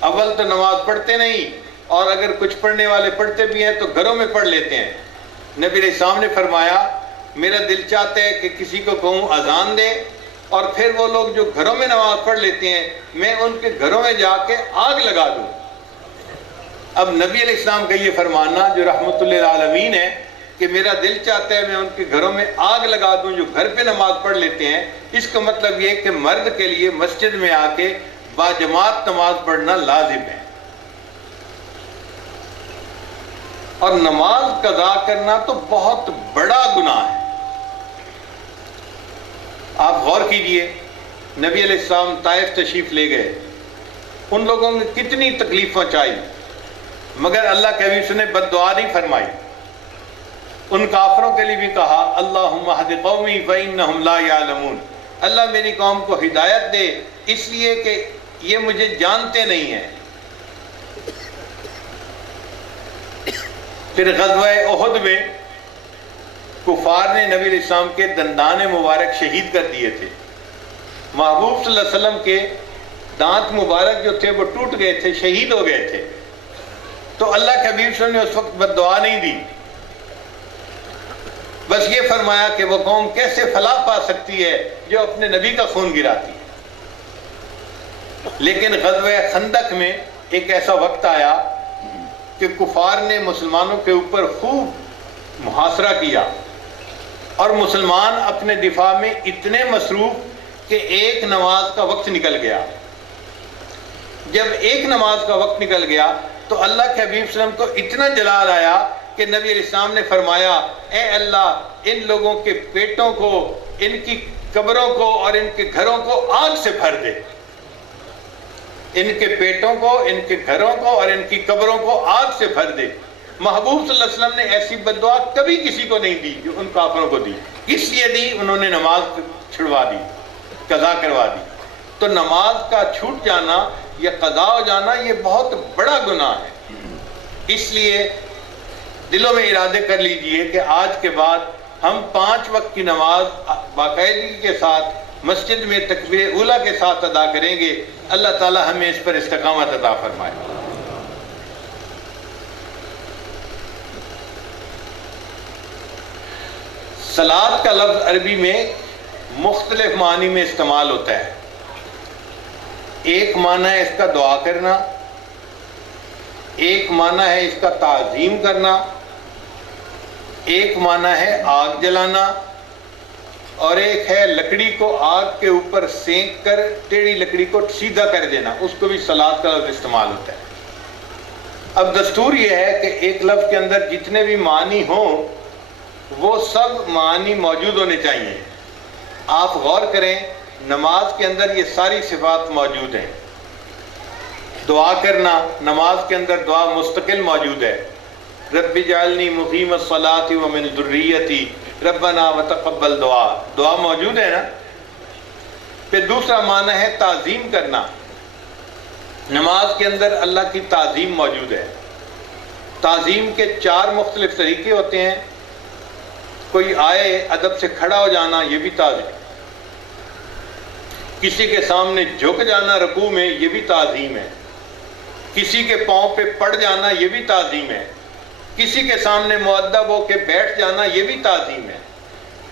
اول تو نماز پڑھتے نہیں، اور اگر کچھ پڑھنے والے پڑھتے بھی ہیں تو گھروں میں پڑھ لیتے ہیں۔ نبی علیہ السلام نے فرمایا میرا دل چاہتا ہے کہ کسی کو کہوں اذان دے، اور پھر وہ لوگ جو گھروں میں نماز پڑھ لیتے ہیں میں ان کے گھروں میں جا کے آگ لگا دوں۔ اب نبی علیہ السلام کا یہ فرمانا جو رحمت للعالمین ہے کہ میرا دل چاہتا ہے میں ان کے گھروں میں آگ لگا دوں جو گھر پہ نماز پڑھ لیتے ہیں، اس کا مطلب یہ کہ مرد کے لیے مسجد میں آ کے باجماعت نماز پڑھنا لازم ہے۔ اور نماز قضا کرنا تو بہت بڑا گناہ ہے۔ آپ غور کیجئے، نبی علیہ السلام طائف تشریف لے گئے، ان لوگوں نے کتنی تکلیف پہنچائی، مگر اللہ کے حبیب نے بد دعا نہیں فرمائی۔ ان کافروں کے لیے بھی کہا اللہم اہد قومی فإنہم لا یعلمون، اللہ میری قوم کو ہدایت دے اس لیے کہ یہ مجھے جانتے نہیں ہیں۔ پھر غزوہ احد میں کفار نے نبی علیہ السلام کے دندان مبارک شہید کر دیے تھے۔ محبوب صلی اللہ علیہ وسلم کے دانت مبارک جو تھے وہ ٹوٹ گئے تھے، شہید ہو گئے تھے۔ تو اللہ کے حبیب صلی اللہ علیہ وسلم نے اس وقت بد دعا نہیں دی، بس یہ فرمایا کہ وہ قوم کیسے فلاح پا سکتی ہے جو اپنے نبی کا خون گراتی ہے۔ لیکن غزوہ خندق میں ایک ایسا وقت آیا کہ کفار نے مسلمانوں کے اوپر خوب محاصرہ کیا، اور مسلمان اپنے دفاع میں اتنے مصروف کہ ایک نماز کا وقت نکل گیا۔ جب ایک نماز کا وقت نکل گیا تو اللہ کے حبیب صلی اللہ علیہ وسلم کو اتنا جلال آیا کہ نبی علیہ السلام نے فرمایا اے اللہ ان لوگوں کے پیٹوں کو، ان کی قبروں کو اور ان کے گھروں کو آگ سے بھر دے، ان کے پیٹوں کو، ان کے گھروں کو اور ان کی قبروں کو آگ سے بھر دے۔ محبوب صلی اللہ علیہ وسلم نے ایسی بد دعا کبھی کسی کو نہیں دی جو ان کافروں کو دی. کس لیے دی؟ انہوں نے نماز چھڑوا دی، قضا کروا دی. تو نماز کا چھوٹ جانا یا قضا ہو جانا یہ بہت بڑا گناہ ہے. اس لیے دلوں میں ارادے کر لیجئے کہ آج کے بعد ہم 5 وقت کی نماز باقاعدگی کے ساتھ مسجد میں تکبیر اولیٰ کے ساتھ ادا کریں گے. اللہ تعالی ہمیں اس پر استقامت عطا فرمائے. صلاۃ کا لفظ عربی میں مختلف معنی میں استعمال ہوتا ہے. ایک معنی ہے اس کا دعا کرنا، ایک معنی ہے اس کا تعظیم کرنا، ایک معنی ہے آگ جلانا، اور ایک ہے لکڑی کو آگ کے اوپر سینک کر ٹیڑھی لکڑی کو سیدھا کر دینا، اس کو بھی صلاۃ کا لفظ استعمال ہوتا ہے. اب دستور یہ ہے کہ ایک لفظ کے اندر جتنے بھی معنی ہوں وہ سب معنی موجود ہونے چاہیے. آپ غور کریں، نماز کے اندر یہ ساری صفات موجود ہیں. دعا کرنا، نماز کے اندر دعا مستقل موجود ہے. رب اجعلنی مقیم الصلاۃ ومن ذریتی ربنا وتقبل دعا، دعا موجود ہے نا. پھر دوسرا معنی ہے تعظیم کرنا. نماز کے اندر اللہ کی تعظیم موجود ہے. تعظیم کے 4 مختلف طریقے ہوتے ہیں. کوئی آئے ادب سے کھڑا ہو جانا، یہ بھی تعظیم. کسی کے سامنے جھک جانا رکوع میں، یہ بھی تعظیم ہے. کسی کے پاؤں پہ پڑ جانا، یہ بھی تعظیم ہے. کسی کے سامنے مؤدب ہو کے بیٹھ جانا، یہ بھی تعظیم ہے.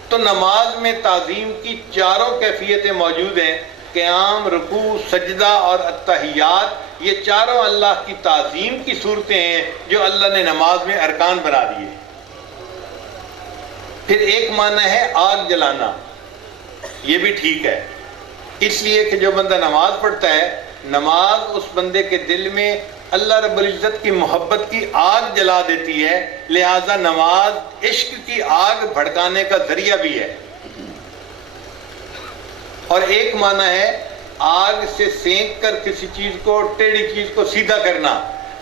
تو نماز میں تعظیم کی 4 کیفیتیں موجود ہیں. قیام، رکوع، سجدہ اور التحیات، یہ 4 اللہ کی تعظیم کی صورتیں ہیں جو اللہ نے نماز میں ارکان بنا دیے. پھر ایک معنی ہے آگ جلانا، یہ بھی ٹھیک ہے. اس لیے کہ جو بندہ نماز پڑھتا ہے، نماز اس بندے کے دل میں اللہ رب العزت کی محبت کی آگ جلا دیتی ہے. لہذا نماز عشق کی آگ بھڑکانے کا ذریعہ بھی ہے. اور ایک معنی ہے آگ سے سینک کر کسی چیز کو، ٹیڑھی چیز کو سیدھا کرنا.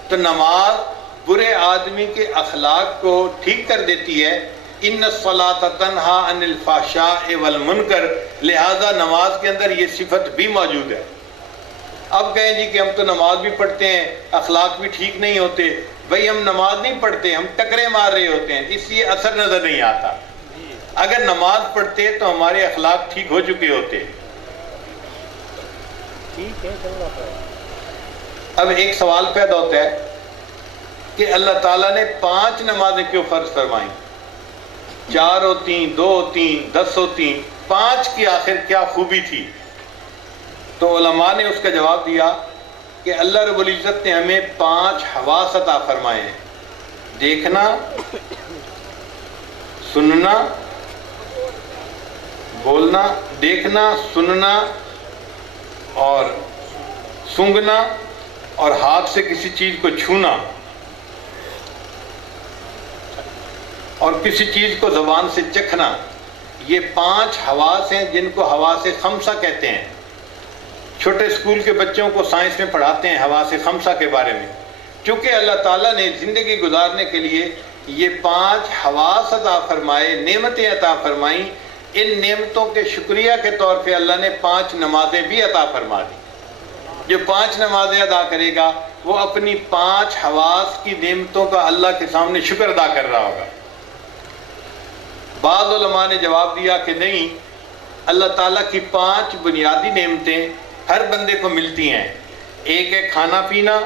تو نماز برے آدمی کے اخلاق کو ٹھیک کر دیتی ہے. ان الصلاۃ تنہا عن الفحشاء والمنکر، لہذا نماز کے اندر یہ صفت بھی موجود ہے. اب کہیں جی کہ ہم تو نماز بھی پڑھتے ہیں، اخلاق بھی ٹھیک نہیں ہوتے. بھئی ہم نماز نہیں پڑھتے، ہم ٹکرے مار رہے ہوتے ہیں، اس لیے اثر نظر نہیں آتا. اگر نماز پڑھتے تو ہمارے اخلاق ٹھیک ہو چکے ہوتے. اب ایک سوال پیدا ہوتا ہے کہ اللہ تعالیٰ نے 5 نمازیں کیوں فرض فرمائیں؟ 4 ہوتی، 2 ہوتی، 10 ہوتی، 5 کی آخر کیا خوبی تھی؟ تو علماء نے اس کا جواب دیا کہ اللہ رب العزت نے ہمیں 5 حواس عطا فرمائے ہیں. دیکھنا، سننا، بولنا، دیکھنا، سننا اور سونگھنا، اور ہاتھ سے کسی چیز کو چھونا، اور کسی چیز کو زبان سے چکھنا. یہ 5 حواس ہیں جن کو حواس خمسہ کہتے ہیں. چھوٹے اسکول کے بچوں کو سائنس میں پڑھاتے ہیں حواس خمسہ کے بارے میں. چونکہ اللہ تعالیٰ نے زندگی گزارنے کے لیے یہ 5 حواس عطا فرمائے، نعمتیں عطا فرمائیں. ان نعمتوں کے شکریہ کے طور پہ اللہ نے 5 نمازیں بھی عطا فرما دی. جو 5 نمازیں ادا کرے گا وہ اپنی 5 حواس کی نعمتوں کا اللہ کے سامنے شکر ادا کر رہا ہوگا. بعض علماء نے جواب دیا کہ نہیں، اللہ تعالیٰ کی 5 بنیادی نعمتیں ہر بندے کو ملتی ہیں. ایک ہے کھانا پینا،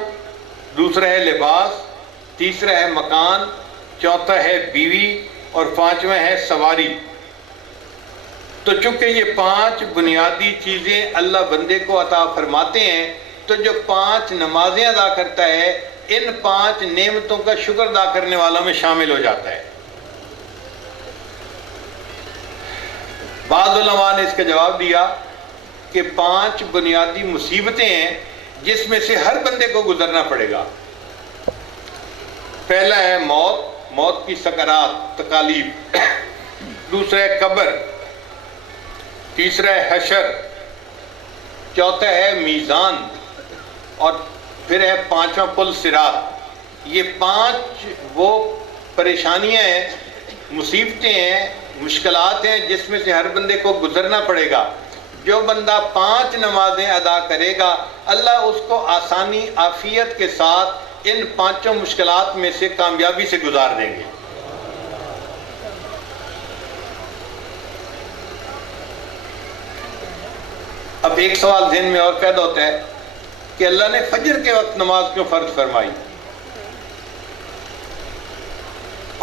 دوسرا ہے لباس، تیسرا ہے مکان، چوتھا ہے بیوی، اور 5واں ہے سواری. تو چونکہ یہ 5 بنیادی چیزیں اللہ بندے کو عطا فرماتے ہیں، تو جو 5 نمازیں ادا کرتا ہے ان 5 نعمتوں کا شکر ادا کرنے والوں میں شامل ہو جاتا ہے. بعض علماء نے اس کا جواب دیا کہ 5 بنیادی مصیبتیں ہیں جس میں سے ہر بندے کو گزرنا پڑے گا. پہلا ہے موت، موت کی سکرات، تکالیف. دوسرا ہے قبر، تیسرا ہے حشر، چوتھا ہے میزان، اور پھر ہے 5واں پل صراط. یہ 5 وہ پریشانیاں ہیں، مصیبتیں ہیں، مشکلات ہیں جس میں سے ہر بندے کو گزرنا پڑے گا۔ جو بندہ 5 نمازیں ادا کرے گا اللہ اس کو آسانی عافیت کے ساتھ ان 5 مشکلات میں سے کامیابی سے گزار دیں گے۔ اب ایک سوال ذہن میں اور پیدا ہوتا ہے کہ اللہ نے فجر کے وقت نماز کیوں فرض فرمائی؟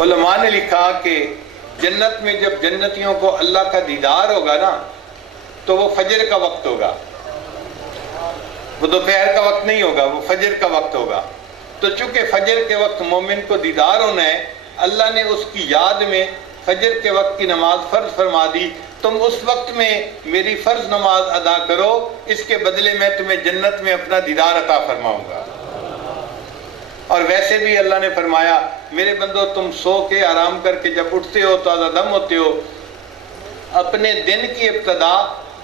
علماء نے لکھا کہ جنت میں جب جنتیوں کو اللہ کا دیدار ہوگا نا تو وہ فجر کا وقت ہوگا، وہ دوپہر کا وقت نہیں ہوگا، وہ فجر کا وقت ہوگا۔ تو چونکہ فجر کے وقت مومن کو دیدار ہونا ہے، اللہ نے اس کی یاد میں فجر کے وقت کی نماز فرض فرما دی۔ تم اس وقت میں میری فرض نماز ادا کرو، اس کے بدلے میں تمہیں جنت میں اپنا دیدار عطا فرماؤں گا۔ اور ویسے بھی اللہ نے فرمایا میرے بندو تم سو کے آرام کر کے جب اٹھتے ہو تازہ دم ہوتے ہو، اپنے دن کی ابتدا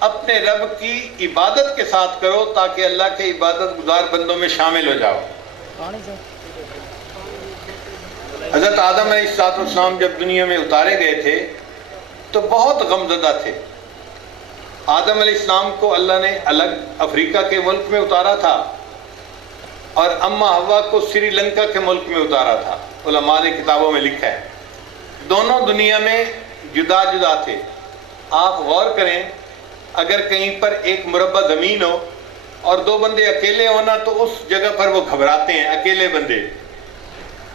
اپنے رب کی عبادت کے ساتھ کرو تاکہ اللہ کے عبادت گزار بندوں میں شامل ہو جاؤ۔ حضرت آدم علیہ السلام جب دنیا میں اتارے گئے تھے تو بہت غمزدہ تھے۔ آدم علیہ السلام کو اللہ نے الگ افریقہ کے ملک میں اتارا تھا اور اماں حوا کو سری لنکا کے ملک میں اتارا تھا۔ علماء نے کتابوں میں لکھا ہے دونوں دنیا میں جدا جدا تھے۔ آپ غور کریں، اگر کہیں پر ایک مربع زمین ہو اور 2 بندے اکیلے ہونا تو اس جگہ پر وہ گھبراتے ہیں، اکیلے بندے۔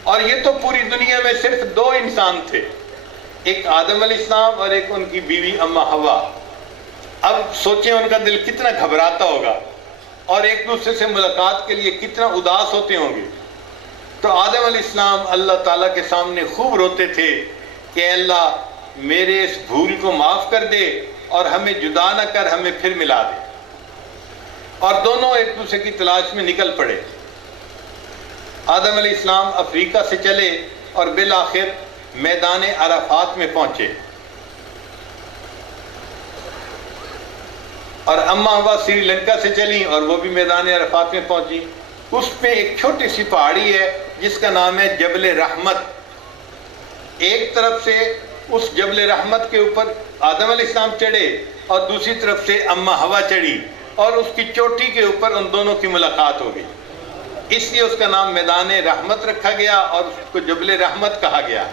اور یہ تو پوری دنیا میں صرف 2 انسان تھے، ایک آدم علیہ السلام اور ایک ان کی بیوی اماں حوا۔ اب سوچیں ان کا دل کتنا گھبراتا ہوگا اور ایک دوسرے سے ملاقات کے لیے کتنا اداس ہوتے ہوں گے۔ تو آدم علیہ السلام اللہ تعالیٰ کے سامنے خوب روتے تھے کہ اے اللہ میرے اس بھول کو معاف کر دے اور ہمیں جدا نہ کر، ہمیں پھر ملا دے۔ اور دونوں ایک دوسرے کی تلاش میں نکل پڑے۔ آدم علیہ السلام افریقہ سے چلے اور بالآخر میدان عرفات میں پہنچے، اور اماں حوا سری لنکا سے چلی اور وہ بھی میدان عرفات میں پہنچی۔ اس پہ ایک چھوٹی سی پہاڑی ہے جس کا نام ہے جبل رحمت۔ ایک طرف سے اس جبل رحمت کے اوپر آدم علیہ السلام چڑھے اور دوسری طرف سے اماں حوا چڑھی، اور اس کی چوٹی کے اوپر ان دونوں کی ملاقات ہو گئی۔ اس لیے اس کا نام میدان رحمت رکھا گیا اور اس کو جبل رحمت کہا گیا۔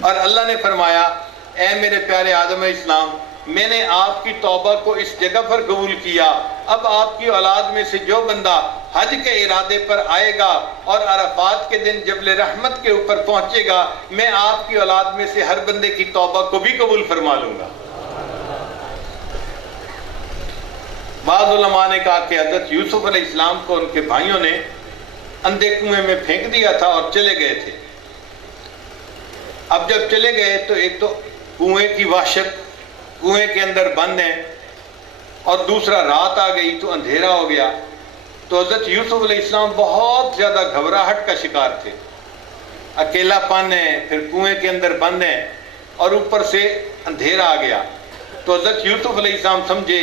اور اللہ نے فرمایا اے میرے پیارے آدم علیہ السلام، میں نے آپ کی توبہ کو اس جگہ پر قبول کیا، اب آپ کی اولاد میں سے جو بندہ حج کے ارادے پر آئے گا اور عرفات کے دن جبل رحمت کے اوپر پہنچے گا، میں آپ کی اولاد میں سے ہر بندے کی توبہ کو بھی قبول فرما لوں گا۔ بعض علماء نے کہا کہ حضرت یوسف علیہ السلام کو ان کے بھائیوں نے اندھے کنویں میں پھینک دیا تھا اور چلے گئے تھے۔ اب جب چلے گئے تو ایک تو کنویں کی وحشت، کنویں کے اندر بند ہیں، اور دوسرا رات آ گئی تو اندھیرا ہو گیا۔ تو حضرت یوسف علیہ السلام بہت زیادہ گھبراہٹ کا شکار تھے، اکیلا پن ہے، پھر کنویں کے اندر بند ہیں اور اوپر سے اندھیرا آ گیا۔ تو حضرت یوسف علیہ السلام سمجھے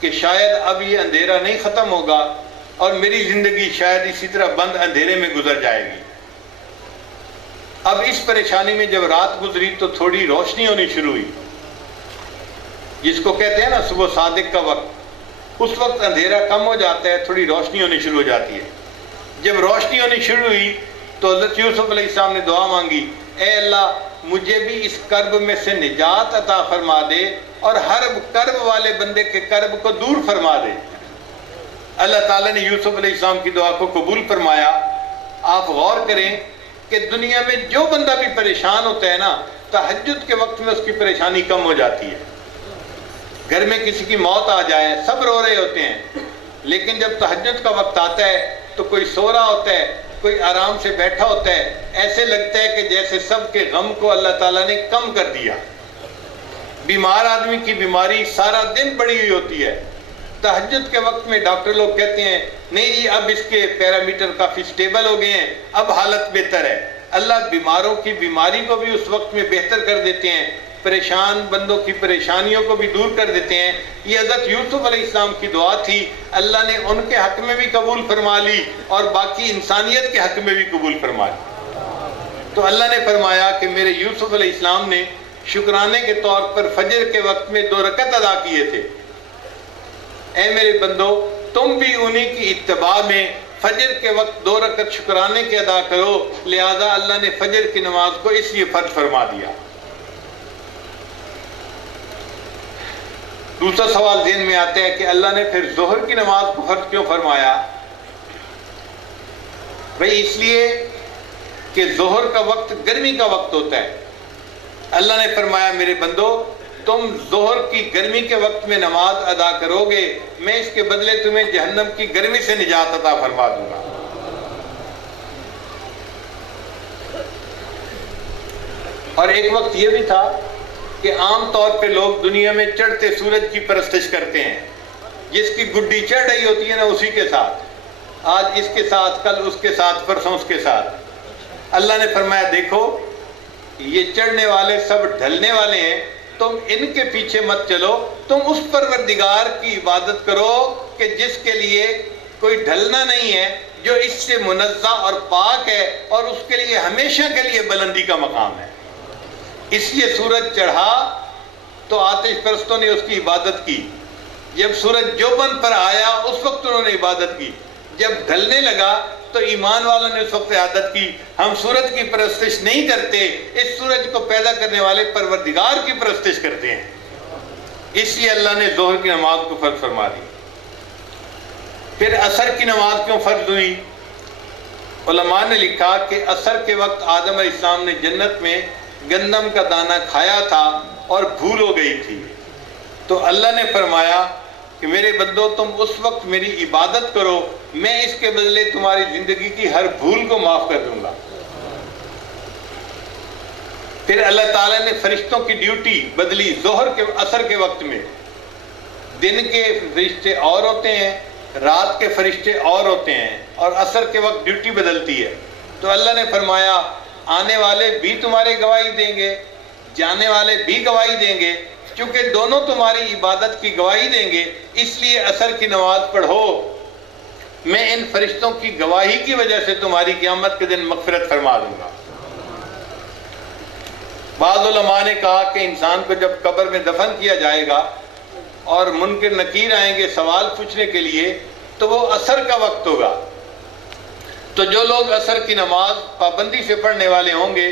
کہ شاید اب یہ اندھیرا نہیں ختم ہوگا اور میری زندگی شاید اسی طرح بند اندھیرے میں گزر جائے گی۔ اب اس پریشانی میں جب رات گزری تو تھوڑی روشنی ہونی شروع ہوئی، جس کو کہتے ہیں نا صبح صادق کا وقت۔ اس وقت اندھیرا کم ہو جاتا ہے، تھوڑی روشنی ہونی شروع ہو جاتی ہے۔ جب روشنی ہونی شروع ہوئی تو حضرت یوسف علیہ السلام نے دعا مانگی، اے اللہ مجھے بھی اس کرب میں سے نجات عطا فرما دے اور ہر کرب والے بندے کے کرب کو دور فرما دے۔ اللہ تعالیٰ نے یوسف علیہ السلام کی دعا کو قبول فرمایا۔ آپ غور کریں کہ دنیا میں جو بندہ بھی پریشان ہوتا ہے نا، تہجد کے وقت میں اس کی پریشانی کم ہو جاتی ہے۔ گھر میں کسی کی موت آ جائے سب رو رہے ہوتے ہیں، لیکن جب تہجد کا وقت آتا ہے تو کوئی سو رہا ہوتا ہے، کوئی آرام سے بیٹھا ہوتا ہے، ایسے لگتا ہے کہ جیسے سب کے غم کو اللہ تعالیٰ نے کم کر دیا۔ بیمار آدمی کی بیماری سارا دن بڑھی ہوئی ہوتی ہے، تہجد کے وقت میں ڈاکٹر لوگ کہتے ہیں نہیں جی اب اس کے پیرامیٹر کافی سٹیبل ہو گئے ہیں، اب حالت بہتر ہے۔ اللہ بیماروں کی بیماری کو بھی اس وقت میں بہتر کر دیتے ہیں، پریشان بندوں کی پریشانیوں کو بھی دور کر دیتے ہیں۔ یہ حضرت یوسف علیہ السلام کی دعا تھی، اللہ نے ان کے حق میں بھی قبول فرما لی اور باقی انسانیت کے حق میں بھی قبول فرما لی۔ تو اللہ نے فرمایا کہ میرے یوسف علیہ السلام نے شکرانے کے طور پر فجر کے وقت میں 2 رکعت ادا کیے تھے، اے میرے بندو تم بھی انہی کی اتباع میں فجر کے وقت 2 رکعت شکرانے کے ادا کرو، لہذا اللہ نے فجر کی نماز کو اس لیے فرض فرما دیا۔ دوسرا سوال ذہن میں آتا ہے کہ اللہ نے پھر ظہر کی نماز کو فرض کیوں فرمایا؟ بھئی اس لیے کہ ظہر کا وقت گرمی کا وقت ہوتا ہے۔ اللہ نے فرمایا میرے بندو تم ظہر کی گرمی کے وقت میں نماز ادا کرو گے، میں اس کے بدلے تمہیں جہنم کی گرمی سے نجات عطا فرما دوں گا۔ اور ایک وقت یہ بھی تھا کہ عام طور پہ لوگ دنیا میں چڑھتے سورج کی پرستش کرتے ہیں، جس کی گڈی چڑھ رہی ہوتی ہے نا اسی کے ساتھ، آج اس کے ساتھ، کل اس کے ساتھ، پرسوں اس کے ساتھ۔ اللہ نے فرمایا دیکھو یہ چڑھنے والے سب ڈھلنے والے ہیں، تم ان کے پیچھے مت چلو، تم اس پروردگار کی عبادت کرو کہ جس کے لیے کوئی ڈھلنا نہیں ہے، جو اس سے منزہ اور پاک ہے، اور اس کے لیے ہمیشہ کے لیے بلندی کا مقام ہے۔ اس لیے سورج چڑھا تو آتش پرستوں نے اس کی عبادت کی، جب سورج جوبن پر آیا اس وقت انہوں نے عبادت کی، جب ڈھلنے لگا تو ایمان والوں نے اس وقت عادت کی ہم سورج کی پرستش نہیں کرتے، اس سورج کو پیدا کرنے والے پروردگار کی پرستش کرتے ہیں۔ اس لیے اللہ نے ظہر کی نماز کو فرض فرما دی۔ پھر عصر کی نماز کیوں فرض ہوئی؟ علماء نے لکھا کہ عصر کے وقت آدم علیہ السلام نے جنت میں گندم کا دانہ کھایا تھا اور بھول ہو گئی تھی، تو اللہ نے فرمایا کہ میرے بندو تم اس وقت میری عبادت کرو، میں اس کے بدلے تمہاری زندگی کی ہر بھول کو معاف کر دوں گا۔ پھر اللہ تعالیٰ نے فرشتوں کی ڈیوٹی بدلی ظہر کے عصر کے وقت میں۔ دن کے فرشتے اور ہوتے ہیں، رات کے فرشتے اور ہوتے ہیں، اور عصر کے وقت ڈیوٹی بدلتی ہے۔ تو اللہ نے فرمایا آنے والے بھی تمہاری گواہی دیں گے، جانے والے بھی گواہی دیں گے، کیونکہ دونوں تمہاری عبادت کی گواہی دیں گے، اس لیے عصر کی نماز پڑھو، میں ان فرشتوں کی گواہی کی وجہ سے تمہاری قیامت کے دن مغفرت فرما دوں گا۔ بعض علماء نے کہا کہ انسان کو جب قبر میں دفن کیا جائے گا اور منکر نکیر آئیں گے سوال پوچھنے کے لیے، تو وہ عصر کا وقت ہوگا، تو جو لوگ عصر کی نماز پابندی سے پڑھنے والے ہوں گے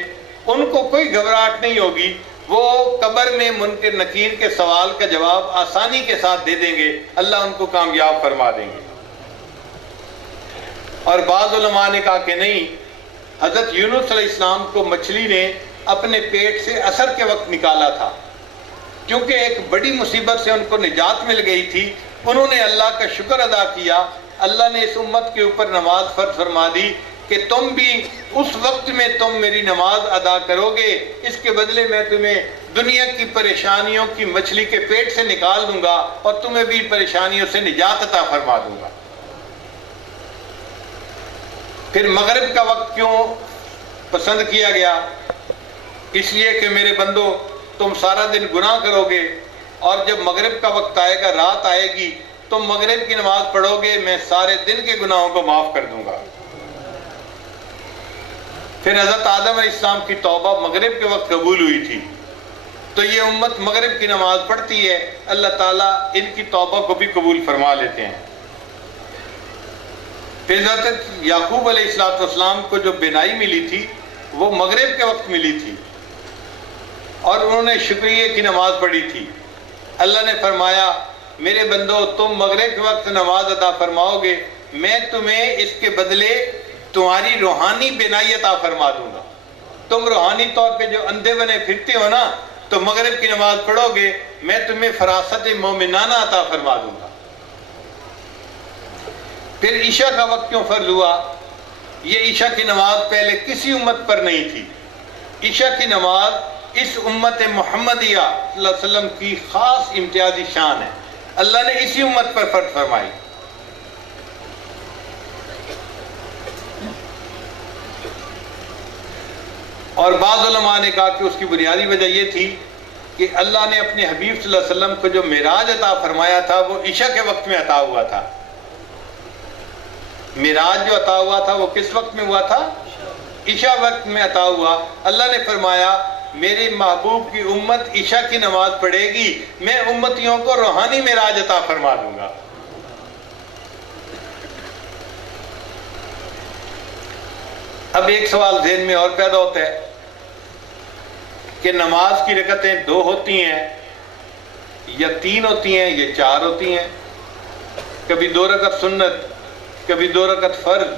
ان کو کوئی گھبراہٹ نہیں ہوگی، وہ قبر میں منکر نکیر کے سوال کا جواب آسانی کے ساتھ دے دیں گے، اللہ ان کو کامیاب فرما دیں گے۔ اور بعض علماء نے کہا کہ نہیں، حضرت یونس علیہ السلام کو مچھلی نے اپنے پیٹ سے عصر کے وقت نکالا تھا، کیونکہ ایک بڑی مصیبت سے ان کو نجات مل گئی تھی، انہوں نے اللہ کا شکر ادا کیا، اللہ نے اس امت کے اوپر نماز فرض فرما دی کہ تم بھی اس وقت میں تم میری نماز ادا کرو گے، اس کے بدلے میں تمہیں دنیا کی پریشانیوں کی مچھلی کے پیٹ سے نکال دوں گا اور تمہیں بھی پریشانیوں سے نجات عطا فرما دوں گا۔ پھر مغرب کا وقت کیوں پسند کیا گیا؟ اس لیے کہ میرے بندو تم سارا دن گناہ کرو گے، اور جب مغرب کا وقت آئے گا، رات آئے گی، تم مغرب کی نماز پڑھو گے، میں سارے دن کے گناہوں کو معاف کر دوں گا۔ پھر حضرت آدم علیہ السلام کی توبہ مغرب کے وقت قبول ہوئی تھی، تو یہ امت مغرب کی نماز پڑھتی ہے، اللہ تعالیٰ ان کی توبہ کو بھی قبول فرما لیتے ہیں۔ پھر حضرت یعقوب علیہ السلام کو جو بینائی ملی تھی وہ مغرب کے وقت ملی تھی، اور انہوں نے شکریہ کی نماز پڑھی تھی۔ اللہ نے فرمایا میرے بندو تم مغرب کے وقت نماز عطا فرماؤ گے، میں تمہیں اس کے بدلے تمہاری روحانی بینائی عطا فرما دوں گا۔ تم روحانی طور پہ جو اندھے بنے پھرتے ہو نا، تو مغرب کی نماز پڑھو گے، میں تمہیں فراست مومنانہ عطا فرما دوں گا۔ پھر عشاء کا وقت کیوں فرض ہوا؟ یہ عشاء کی نماز پہلے کسی امت پر نہیں تھی، عشاء کی نماز اس امت محمدیہ صلی اللہ علیہ وسلم کی خاص امتیازی شان ہے، اللہ نے اسی امت پر فرض فرمائی۔ اور بعض علماء نے کہا کہ اس کی بنیادی وجہ یہ تھی کہ اللہ نے اپنے حبیب صلی اللہ علیہ وسلم کو جو معراج عطا فرمایا تھا وہ عشاء کے وقت میں عطا ہوا تھا۔ معراج جو عطا ہوا تھا وہ کس وقت میں ہوا تھا؟ عشاء وقت میں عطا ہوا۔ اللہ نے فرمایا میرے محبوب کی امت عشاء کی نماز پڑھے گی، میں امتیوں کو روحانی معراج عطا فرما دوں گا۔ اب ایک سوال ذہن میں اور پیدا ہوتا ہے کہ نماز کی رکعتیں 2 ہوتی ہیں یا 3 ہوتی ہیں یا 4 ہوتی ہیں؟ کبھی 2 رکعت سنت، کبھی 2 رکعت فرض،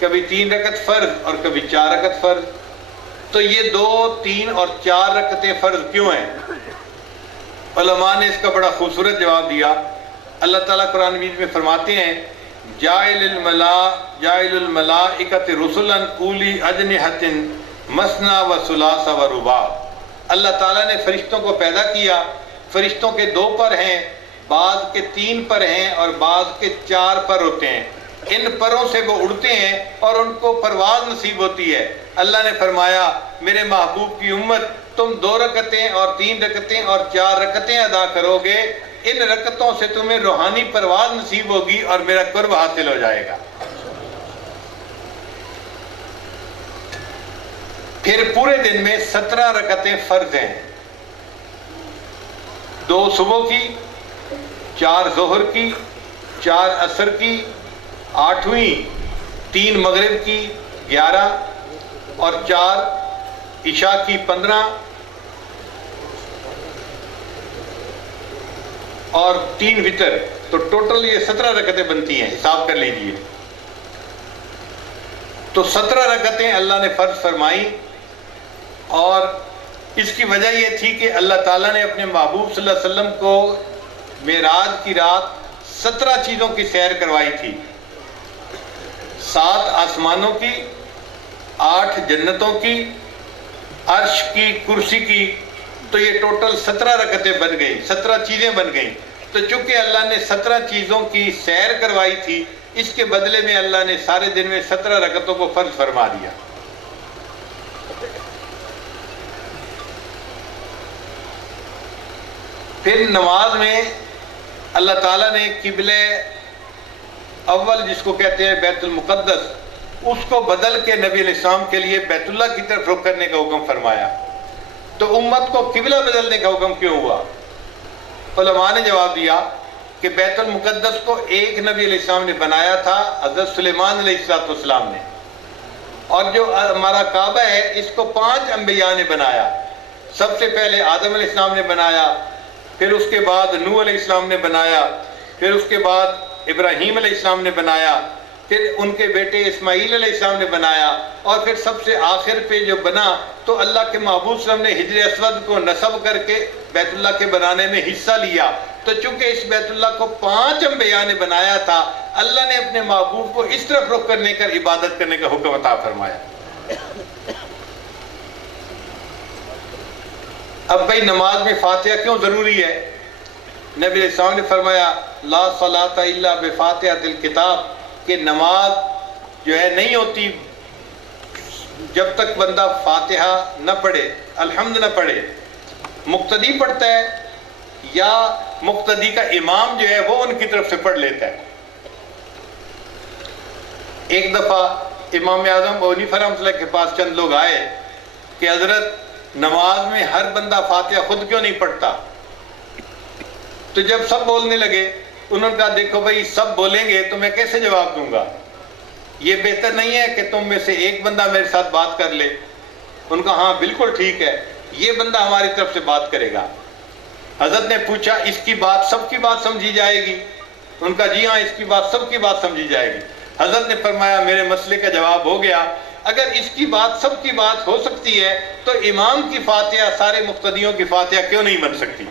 کبھی 3 رکعت فرض اور کبھی 4 رکعت فرض۔ تو یہ 2، 3 اور 4 رکعتیں فرض کیوں ہیں؟ علماء نے اس کا بڑا خوبصورت جواب دیا۔ اللہ تعالیٰ قرآن مجید میں فرماتے ہیں جاعل الملائکۃ رسلا اولی اجنحۃ مثنی و ثلاث و رباع۔ اللہ تعالیٰ نے فرشتوں کو پیدا کیا، فرشتوں کے 2 پر ہیں، بعض کے 3 پر ہیں اور بعض کے 4 پر ہوتے ہیں۔ ان پروں سے وہ اڑتے ہیں اور ان کو پرواز نصیب ہوتی ہے۔ اللہ نے فرمایا میرے محبوب کی امت تم 2 رکعتیں اور 3 رکعتیں اور 4 رکعتیں ادا کرو گے، ان رکعتوں سے تمہیں روحانی پرواز نصیب ہوگی اور میرا قرب حاصل ہو جائے گا۔ پھر پورے دن میں 17 رکعتیں فرض ہیں، 2 صبح کی، 4 ظہر کی، 4 عصر کی، 8ویں 3 مغرب کی 11 اور 4 عشاء کی 15 اور 3 وتر، تو ٹوٹل یہ 17 رکعتیں بنتی ہیں، حساب کر لیجئے۔ تو 17 رکعتیں اللہ نے فرض فرمائی، اور اس کی وجہ یہ تھی کہ اللہ تعالیٰ نے اپنے محبوب صلی اللہ علیہ وسلم کو معراج کی رات 17 چیزوں کی سیر کروائی تھی، 7 آسمانوں کی، 8 جنتوں کی، عرش کی، کرسی کی، تو یہ ٹوٹل 17 رکعتیں بن گئیں، 17 چیزیں بن گئیں۔ تو چونکہ اللہ نے 17 چیزوں کی سیر کروائی تھی، اس کے بدلے میں اللہ نے سارے دن میں 17 رکعتوں کو فرض فرما دیا۔ پھر نماز میں اللہ تعالیٰ نے قبلہ اول جس کو کہتے ہیں بیت المقدس، اس کو بدل کے نبی علیہ السلام کے لیے بیت اللہ کی طرف رخ کرنے کا حکم فرمایا۔ تو امت کو قبلہ بدلنے کا حکم کیوں ہوا؟ علماء نے جواب دیا کہ بیت المقدس کو ایک نبی علیہ السلام نے بنایا تھا، حضرت سلیمان علیہ السلام نے، اور جو ہمارا کعبہ ہے اس کو 5 انبیاء نے بنایا۔ سب سے پہلے آدم علیہ السلام نے بنایا، پھر اس کے بعد نوح علیہ السلام نے بنایا، پھر اس کے بعد ابراہیم علیہ السلام نے بنایا، پھر ان کے بیٹے اسماعیل علیہ السلام نے بنایا، اور پھر سب سے آخر پہ جو بنا تو اللہ کے محبوب صلی اللہ علیہ وسلم نے حجر اسود کو نصب کر کے بیت اللہ کے بنانے میں حصہ لیا۔ تو چونکہ اس بیت اللہ کو 5 انبیاء نے بنایا تھا، اللہ نے اپنے محبوب کو اس طرف رخ کرنے کا، عبادت کرنے کا حکم عطا فرمایا۔ اب بھائی نماز میں فاتحہ کیوں ضروری ہے؟ نبی علیہ السلام نے فرمایا لا صلاۃ الا بفاتحۃ الکتاب، کہ نماز جو ہے نہیں ہوتی جب تک بندہ فاتحہ نہ پڑھے، الحمد نہ پڑھے۔ مقتدی پڑھتا ہے یا مقتدی کا امام جو ہے وہ ان کی طرف سے پڑھ لیتا ہے۔ ایک دفعہ امام اعظم ابو حنیفہ رحمۃ اللہ کے پاس چند لوگ آئے کہ حضرت نماز میں ہر بندہ فاتحہ خود کیوں نہیں پڑھتا؟ تو جب سب بولنے لگے انہوں نے کہا دیکھو بھائی سب بولیں گے تو میں کیسے جواب دوں گا، یہ بہتر نہیں ہے کہ تم میں سے ایک بندہ میرے ساتھ بات کر لے؟ ان کا ہاں بالکل ٹھیک ہے، یہ بندہ ہماری طرف سے بات کرے گا۔ حضرت نے پوچھا اس کی بات سب کی بات سمجھی جائے گی؟ ان کا جی ہاں اس کی بات سب کی بات سمجھی جائے گی۔ حضرت نے فرمایا میرے مسئلے کا جواب ہو گیا، اگر اس کی بات سب کی بات ہو سکتی ہے تو امام کی فاتحہ سارے مقتدیوں کی فاتحہ کیوں نہیں بن سکتی؟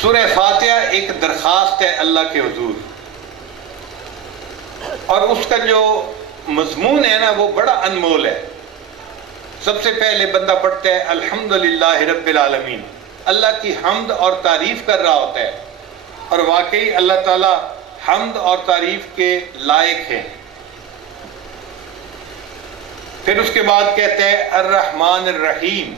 سورہ فاتحہ ایک درخواست ہے اللہ کے حضور، اور اس کا جو مضمون ہے نا وہ بڑا انمول ہے۔ سب سے پہلے بندہ پڑھتا ہے الحمدللہ رب العالمین، اللہ کی حمد اور تعریف کر رہا ہوتا ہے، اور واقعی اللہ تعالی حمد اور تعریف کے لائق ہیں۔ پھر اس کے بعد کہتے ہیں الرحمن الرحیم،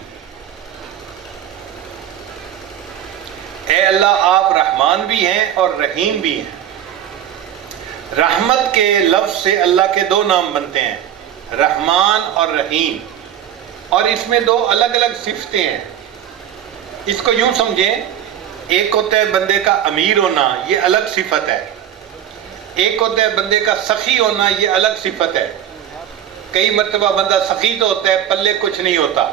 اے اللہ آپ رحمان بھی ہیں اور رحیم بھی ہیں۔ رحمت کے لفظ سے اللہ کے دو نام بنتے ہیں، رحمان اور رحیم، اور اس میں دو الگ الگ صفتیں ہیں۔ اس کو یوں سمجھیں، ایک ہوتا ہے بندے کا امیر ہونا، یہ الگ صفت ہے۔ ایک ہوتا ہے بندے کا سخی ہونا، یہ الگ صفت ہے۔ کئی مرتبہ بندہ سخی تو ہوتا ہے، پلے کچھ نہیں ہوتا۔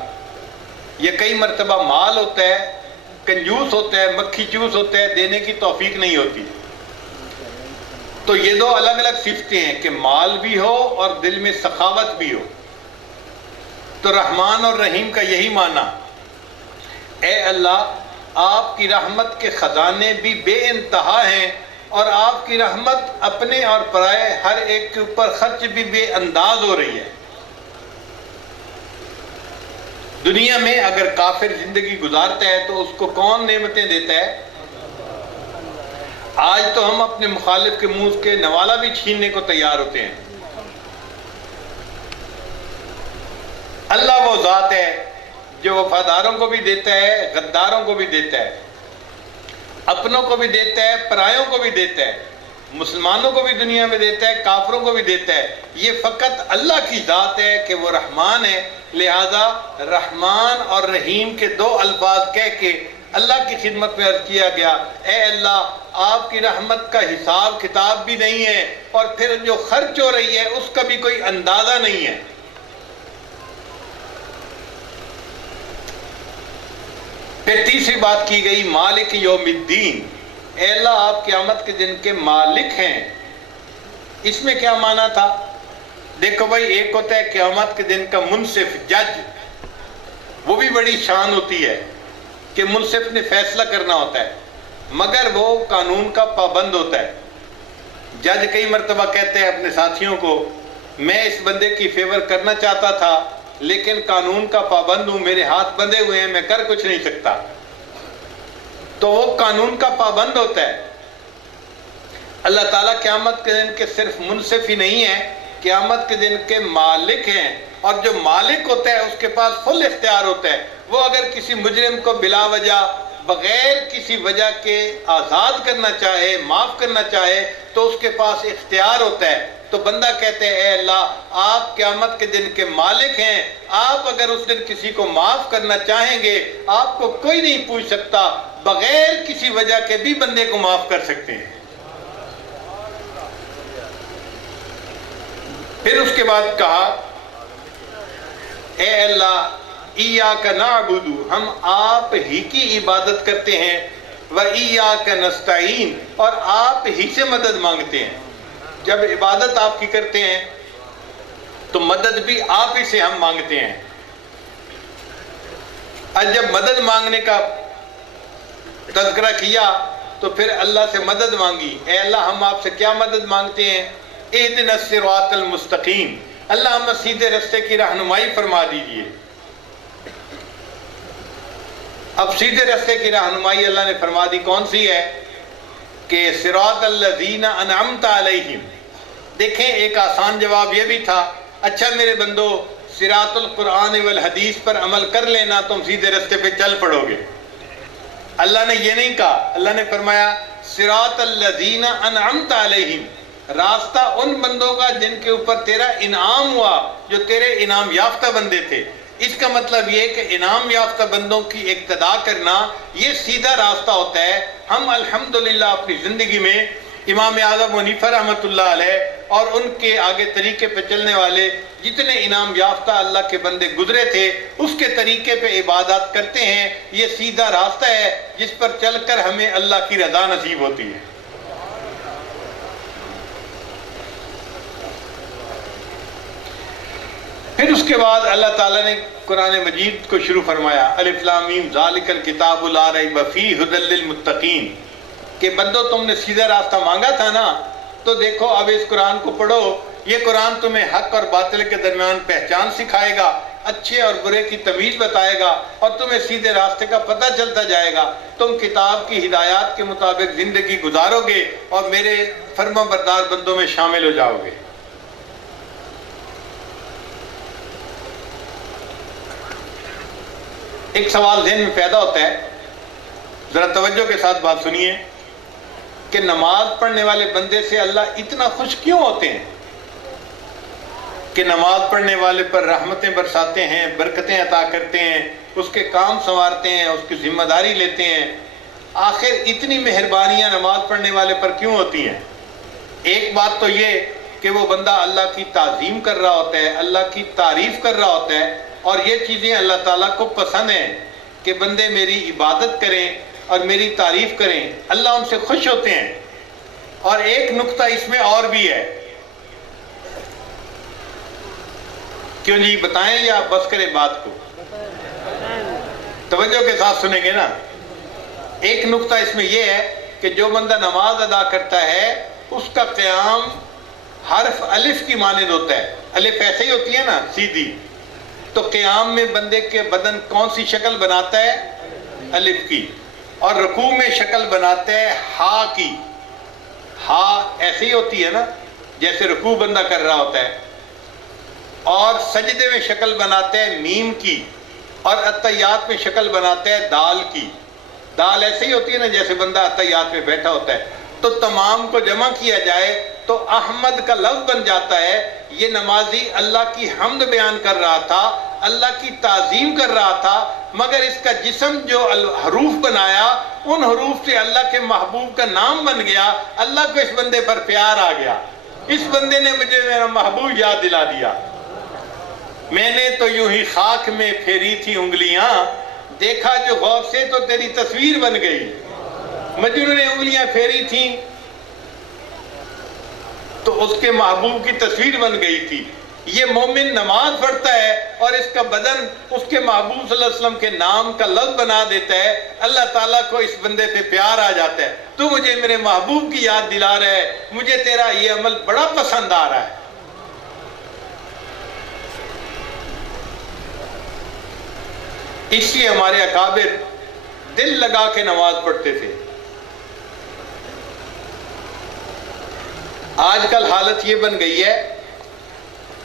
یہ کئی مرتبہ مال ہوتا ہے، کنجوس ہوتا ہے، مکھی چوس ہوتا ہے، دینے کی توفیق نہیں ہوتی۔ تو یہ دو الگ الگ صفتیں ہیں کہ مال بھی ہو اور دل میں سخاوت بھی ہو۔ تو رحمان اور رحیم کا یہی معنی، اے اللہ آپ کی رحمت کے خزانے بھی بے انتہا ہیں، اور آپ کی رحمت اپنے اور پرائے ہر ایک کے اوپر خرچ بھی بے انداز ہو رہی ہے۔ دنیا میں اگر کافر زندگی گزارتا ہے تو اس کو کون نعمتیں دیتا ہے؟ آج تو ہم اپنے مخالف کے منہ کے نوالا بھی چھیننے کو تیار ہوتے ہیں۔ اللہ وہ ذات ہے جو وفاداروں کو بھی دیتا ہے، غداروں کو بھی دیتا ہے، اپنوں کو بھی دیتا ہے، پرایوں کو بھی دیتا ہے، مسلمانوں کو بھی دنیا میں دیتا ہے، کافروں کو بھی دیتا ہے۔ یہ فقط اللہ کی ذات ہے کہ وہ رحمان ہے، لہذا رحمان اور رحیم کے دو الفاظ کہہ کے اللہ کی خدمت میں عرض کیا گیا، اے اللہ آپ کی رحمت کا حساب کتاب بھی نہیں ہے، اور پھر جو خرچ ہو رہی ہے اس کا بھی کوئی اندازہ نہیں ہے۔ پھر تیسری بات کی گئی، مالک یوم الدین، اے اللہ آپ قیامت کے دن کے مالک ہیں۔ اس میں کیا معنی تھا؟ دیکھو بھائی، ایک ہوتا ہے قیامت کے دن کا منصف، جج، وہ بھی بڑی شان ہوتی ہے کہ منصف نے فیصلہ کرنا ہوتا ہے، مگر وہ قانون کا پابند ہوتا ہے۔ جج کئی مرتبہ کہتے ہیں اپنے ساتھیوں کو، میں اس بندے کی فیور کرنا چاہتا تھا لیکن قانون کا پابند ہوں، میرے ہاتھ بندھے ہوئے ہیں، میں کر کچھ نہیں سکتا۔ تو وہ قانون کا پابند ہوتا ہے۔ اللہ تعالیٰ قیامت کے دن کے صرف منصف ہی نہیں ہے، قیامت کے دن کے مالک ہیں، اور جو مالک ہوتا ہے اس کے پاس فل اختیار ہوتا ہے۔ وہ اگر کسی مجرم کو بلا وجہ، بغیر کسی وجہ کے آزاد کرنا چاہے، معاف کرنا چاہے، تو اس کے پاس اختیار ہوتا ہے۔ تو بندہ کہتے ہیں، اے اللہ آپ قیامت کے دن کے مالک ہیں، آپ اگر اس دن کسی کو معاف کرنا چاہیں گے، آپ کو کوئی نہیں پوچھ سکتا، بغیر کسی وجہ کے بھی بندے کو معاف کر سکتے ہیں۔ پھر اس کے بعد کہا، اے اللہ ایاک نعبد، ہم آپ ہی کی عبادت کرتے ہیں، وایاک نستعین، اور آپ ہی سے مدد مانگتے ہیں۔ جب عبادت آپ کی کرتے ہیں تو مدد بھی آپ ہی سے ہم مانگتے ہیں۔ اور جب مدد مانگنے کا تذکرہ کیا تو پھر اللہ سے مدد مانگی، اے اللہ ہم آپ سے کیا مدد مانگتے ہیں؟ اہدنا الصراط المستقیم، اللہ ہمیں سیدھے رستے کی رہنمائی فرما دیجئے۔ اب سیدھے رستے کی رہنمائی اللہ نے فرما دی، کون سی ہے؟ کہ صراط الذین انعمت علیہم۔ دیکھیں ایک آسان جواب یہ بھی تھا، اچھا میرے بندو صراط القرآن والحدیث پر عمل کر لینا، تم سیدھے رستے پہ چل پڑو گے۔ اللہ نے یہ نہیں کہا، اللہ نے فرمایا صراط الذین انعمت علیہم، راستہ ان بندوں کا جن کے اوپر تیرا انعام ہوا، جو تیرے انعام یافتہ بندے تھے۔ اس کا مطلب یہ کہ انعام یافتہ بندوں کی اقتداء کرنا یہ سیدھا راستہ ہوتا ہے۔ ہم الحمدللہ اپنی زندگی میں امام اعظم حنیفہ رحمۃ اللہ علیہ اور ان کے آگے طریقے پہ چلنے والے جتنے انعام یافتہ اللہ کے بندے گزرے تھے، اس کے طریقے پہ عبادات کرتے ہیں۔ یہ سیدھا راستہ ہے جس پر چل کر ہمیں اللہ کی رضا نصیب ہوتی ہے۔ پھر اس کے بعد اللہ تعالیٰ نے قرآن مجید کو شروع فرمایا، الف لام میم ذالک الکتاب لا ریب فیہ ھدی للمتقین، کہ بندو تم نے سیدھا راستہ مانگا تھا نا، تو دیکھو اب اس قرآن کو پڑھو، یہ قرآن تمہیں حق اور باطل کے درمیان پہچان سکھائے گا، اچھے اور برے کی تمیز بتائے گا، اور تمہیں سیدھے راستے کا پتہ چلتا جائے گا۔ تم کتاب کی ہدایات کے مطابق زندگی گزارو گے اور میرے فرما بردار بندوں میں شامل ہو جاؤ گے۔ ایک سوال ذہن میں پیدا ہوتا ہے ذرا توجہ کے ساتھ بات سنیے کہ نماز پڑھنے والے بندے سے اللہ اتنا خوش کیوں ہوتے ہیں کہ نماز پڑھنے والے پر رحمتیں برساتے ہیں، برکتیں عطا کرتے ہیں، اس کے کام سنوارتے ہیں، اس کی ذمہ داری لیتے ہیں۔ آخر اتنی مہربانیاں نماز پڑھنے والے پر کیوں ہوتی ہیں؟ ایک بات تو یہ کہ وہ بندہ اللہ کی تعظیم کر رہا ہوتا ہے، اللہ کی تعریف کر رہا ہوتا ہے، اور یہ چیزیں اللہ تعالیٰ کو پسند ہیں کہ بندے میری عبادت کریں اور میری تعریف کریں، اللہ ان سے خوش ہوتے ہیں۔ اور ایک نقطہ اس میں اور بھی ہے، کیوں جی بتائیں یا بس کریں بات کو؟ توجہ کے ساتھ سنیں گے نا۔ ایک نقطہ اس میں یہ ہے کہ جو بندہ نماز ادا کرتا ہے اس کا قیام حرف الف کی مانند ہوتا ہے۔ الف ایسے ہی ہوتی ہے نا سیدھی، تو قیام میں بندے کے بدن کون سی شکل بناتا ہے؟ الف کی۔ اور رکوع میں شکل بناتا ہے ہا کی۔ ہا ایسے ہی ہوتی ہے نا جیسے رکوع بندہ کر رہا ہوتا ہے۔ اور سجدے میں شکل بناتا ہے میم کی، اور اتحیات میں شکل بناتا ہے دال کی۔ دال ایسے ہی ہوتی ہے نا جیسے بندہ اتحیات میں بیٹھا ہوتا ہے۔ تو تمام کو جمع کیا جائے تو احمد کا لفظ بن جاتا ہے۔ یہ نمازی اللہ کی حمد بیان کر رہا تھا، اللہ کی تعظیم کر رہا تھا، مگر اس کا جسم جو حروف بنایا ان حروف سے اللہ کے محبوب کا نام بن گیا۔ اللہ کو اس بندے پر پیار آ گیا، اس بندے نے مجھے میرا محبوب یاد دلا دیا۔ میں نے تو یوں ہی خاک میں پھیری تھی انگلیاں، دیکھا جو غور سے تو تیری تصویر بن گئی۔ مجنون نے انگلیاں پھیری تھیں تو اس کے محبوب کی تصویر بن گئی تھی۔ یہ مومن نماز پڑھتا ہے اور اس کا بدن اس کے محبوب صلی اللہ علیہ وسلم کے نام کا لفظ بنا دیتا ہے، اللہ تعالیٰ کو اس بندے پہ پیار آ جاتا ہے۔ تو مجھے میرے محبوب کی یاد دلا رہا ہے، مجھے تیرا یہ عمل بڑا پسند آ رہا ہے۔ اس لیے ہمارے اکابر دل لگا کے نماز پڑھتے تھے۔ آج کل حالت یہ بن گئی ہے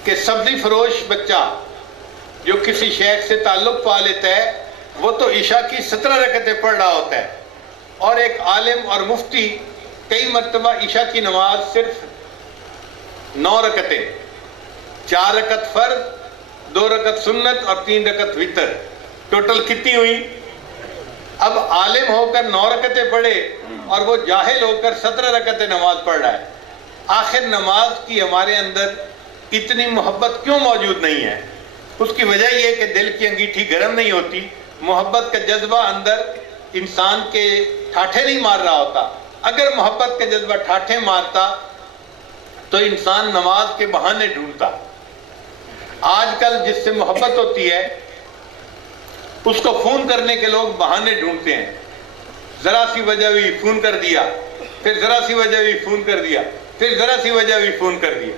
کہ سبزی فروش بچہ جو کسی شیخ سے تعلق پا لیتا ہے وہ تو عشاء کی 17 رکعتیں پڑھ رہا ہوتا ہے، اور ایک عالم اور مفتی کئی مرتبہ عشاء کی نماز صرف 9 رکعتیں، 4 رکعت فرض، 2 رکعت سنت اور 3 رکعت وتر، ٹوٹل کتنی ہوئی؟ اب عالم ہو کر 9 رکعتیں پڑھے اور وہ جاہل ہو کر 17 رکعتیں نماز پڑھ رہا ہے۔ آخر نماز کی ہمارے اندر اتنی محبت کیوں موجود نہیں ہے؟ اس کی وجہ یہ کہ دل کی انگیٹھی گرم نہیں ہوتی، محبت کا جذبہ اندر انسان کے ٹھاٹھے نہیں مار رہا ہوتا۔ اگر محبت کا جذبہ ٹھاٹھے مارتا تو انسان نماز کے بہانے ڈھونڈتا۔ آج کل جس سے محبت ہوتی ہے اس کو فون کرنے کے لوگ بہانے ڈھونڈتے ہیں، ذرا سی وجہ ہوئی فون کر دیا، پھر ذرا سی وجہ ہوئی فون کر دیا، پھر ذرا سی وجہ ہوئی فون کر دیا۔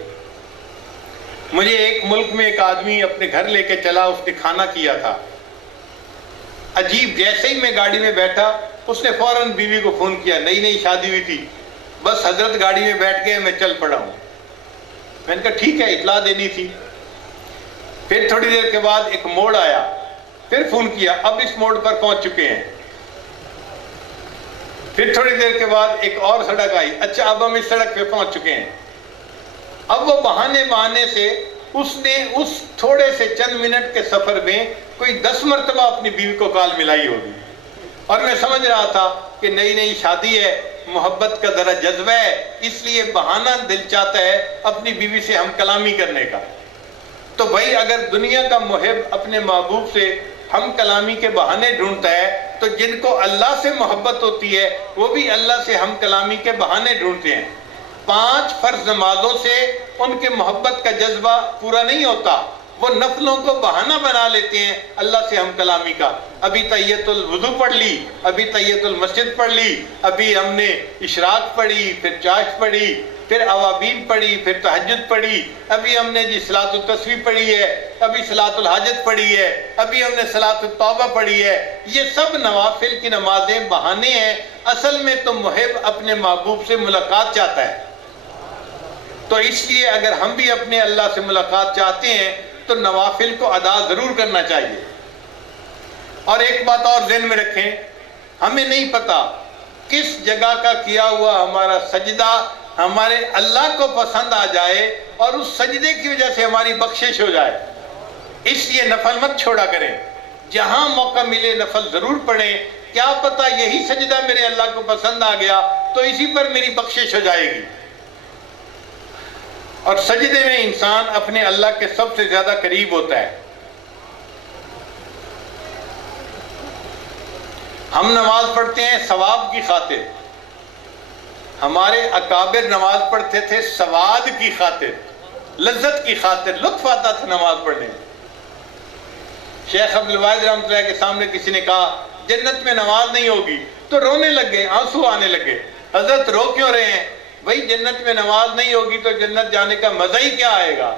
مجھے ایک ملک میں ایک آدمی اپنے گھر لے کے چلا، اس نے کھانا کیا تھا، عجیب، جیسے ہی میں گاڑی میں بیٹھا اس نے فوراً بیوی کو فون کیا، نئی نئی شادی ہوئی تھی، بس حضرت گاڑی میں بیٹھ گئے، میں چل پڑا ہوں۔ میں نے کہا ٹھیک ہے، اطلاع دینی تھی۔ پھر تھوڑی دیر کے بعد ایک موڑ آیا، پھر فون کیا، اب اس موڑ پر پہنچ چکے ہیں۔ پھر تھوڑی دیر کے بعد ایک اور سڑک آئی، اچھا اب ہم اس سڑک پہ پہنچ چکے ہیں۔ اب وہ بہانے سے اس نے اس تھوڑے سے چند منٹ کے سفر میں کوئی 10 مرتبہ اپنی بیوی کو کال ملائی ہوگی، اور میں سمجھ رہا تھا کہ نئی نئی شادی ہے، محبت کا ذرا جذبہ ہے، اس لیے بہانہ دل چاہتا ہے اپنی بیوی سے ہم کلامی کرنے کا۔ تو بھائی اگر دنیا کا محب اپنے محبوب سے ہم کلامی کے بہانے ڈھونڈتا ہے تو جن کو اللہ سے محبت ہوتی ہے وہ بھی اللہ سے ہم کلامی کے بہانے ڈھونڈتے ہیں۔ 5 فرض نمازوں سے ان کے محبت کا جذبہ پورا نہیں ہوتا، وہ نفلوں کو بہانہ بنا لیتے ہیں اللہ سے ہم کلامی کا۔ ابھی تحیۃ الوضو پڑھ لی، ابھی تحیۃ المسجد پڑھ لی، ابھی ہم نے اشراق پڑھی، پھر چاشت پڑھی، پھر اوابین پڑھی، پھر تہجد پڑھی، ابھی ہم نے صلاۃ التسبیح پڑھی ہے، ابھی صلاۃ الحاجت پڑھی ہے، ابھی ہم نے صلاۃ التوبہ پڑھی ہے۔ یہ سب نوافل کی نمازیں بہانے ہیں، اصل میں تو محب اپنے محبوب سے ملاقات چاہتا ہے۔ تو اس لیے اگر ہم بھی اپنے اللہ سے ملاقات چاہتے ہیں تو نوافل کو ادا ضرور کرنا چاہیے۔ اور ایک بات اور ذہن میں رکھیں ہمیں نہیں پتا کس جگہ کا کیا ہوا ہمارا سجدہ ہمارے اللہ کو پسند آ جائے اور اس سجدے کی وجہ سے ہماری بخشش ہو جائے، اس لیے نفل مت چھوڑا کریں، جہاں موقع ملے نفل ضرور پڑھیں، کیا پتا یہی سجدہ میرے اللہ کو پسند آ گیا تو اسی پر میری بخشش ہو جائے گی۔ اور سجدے میں انسان اپنے اللہ کے سب سے زیادہ قریب ہوتا ہے۔ ہم نماز پڑھتے ہیں ثواب کی خاطر، ہمارے اکابر نماز پڑھتے تھے سواد کی خاطر، لذت کی خاطر، لطف آتا تھا نماز پڑھنے میں۔ شیخ عبدالواحد رحمۃ اللہ کے سامنے کسی نے کہا جنت میں نماز نہیں ہوگی تو رونے لگ گئے، آنسو آنے لگے۔ حضرت رو کیوں رہے ہیں؟ بھائی جنت میں نماز نہیں ہوگی تو جنت جانے کا مزہ ہی کیا آئے گا؟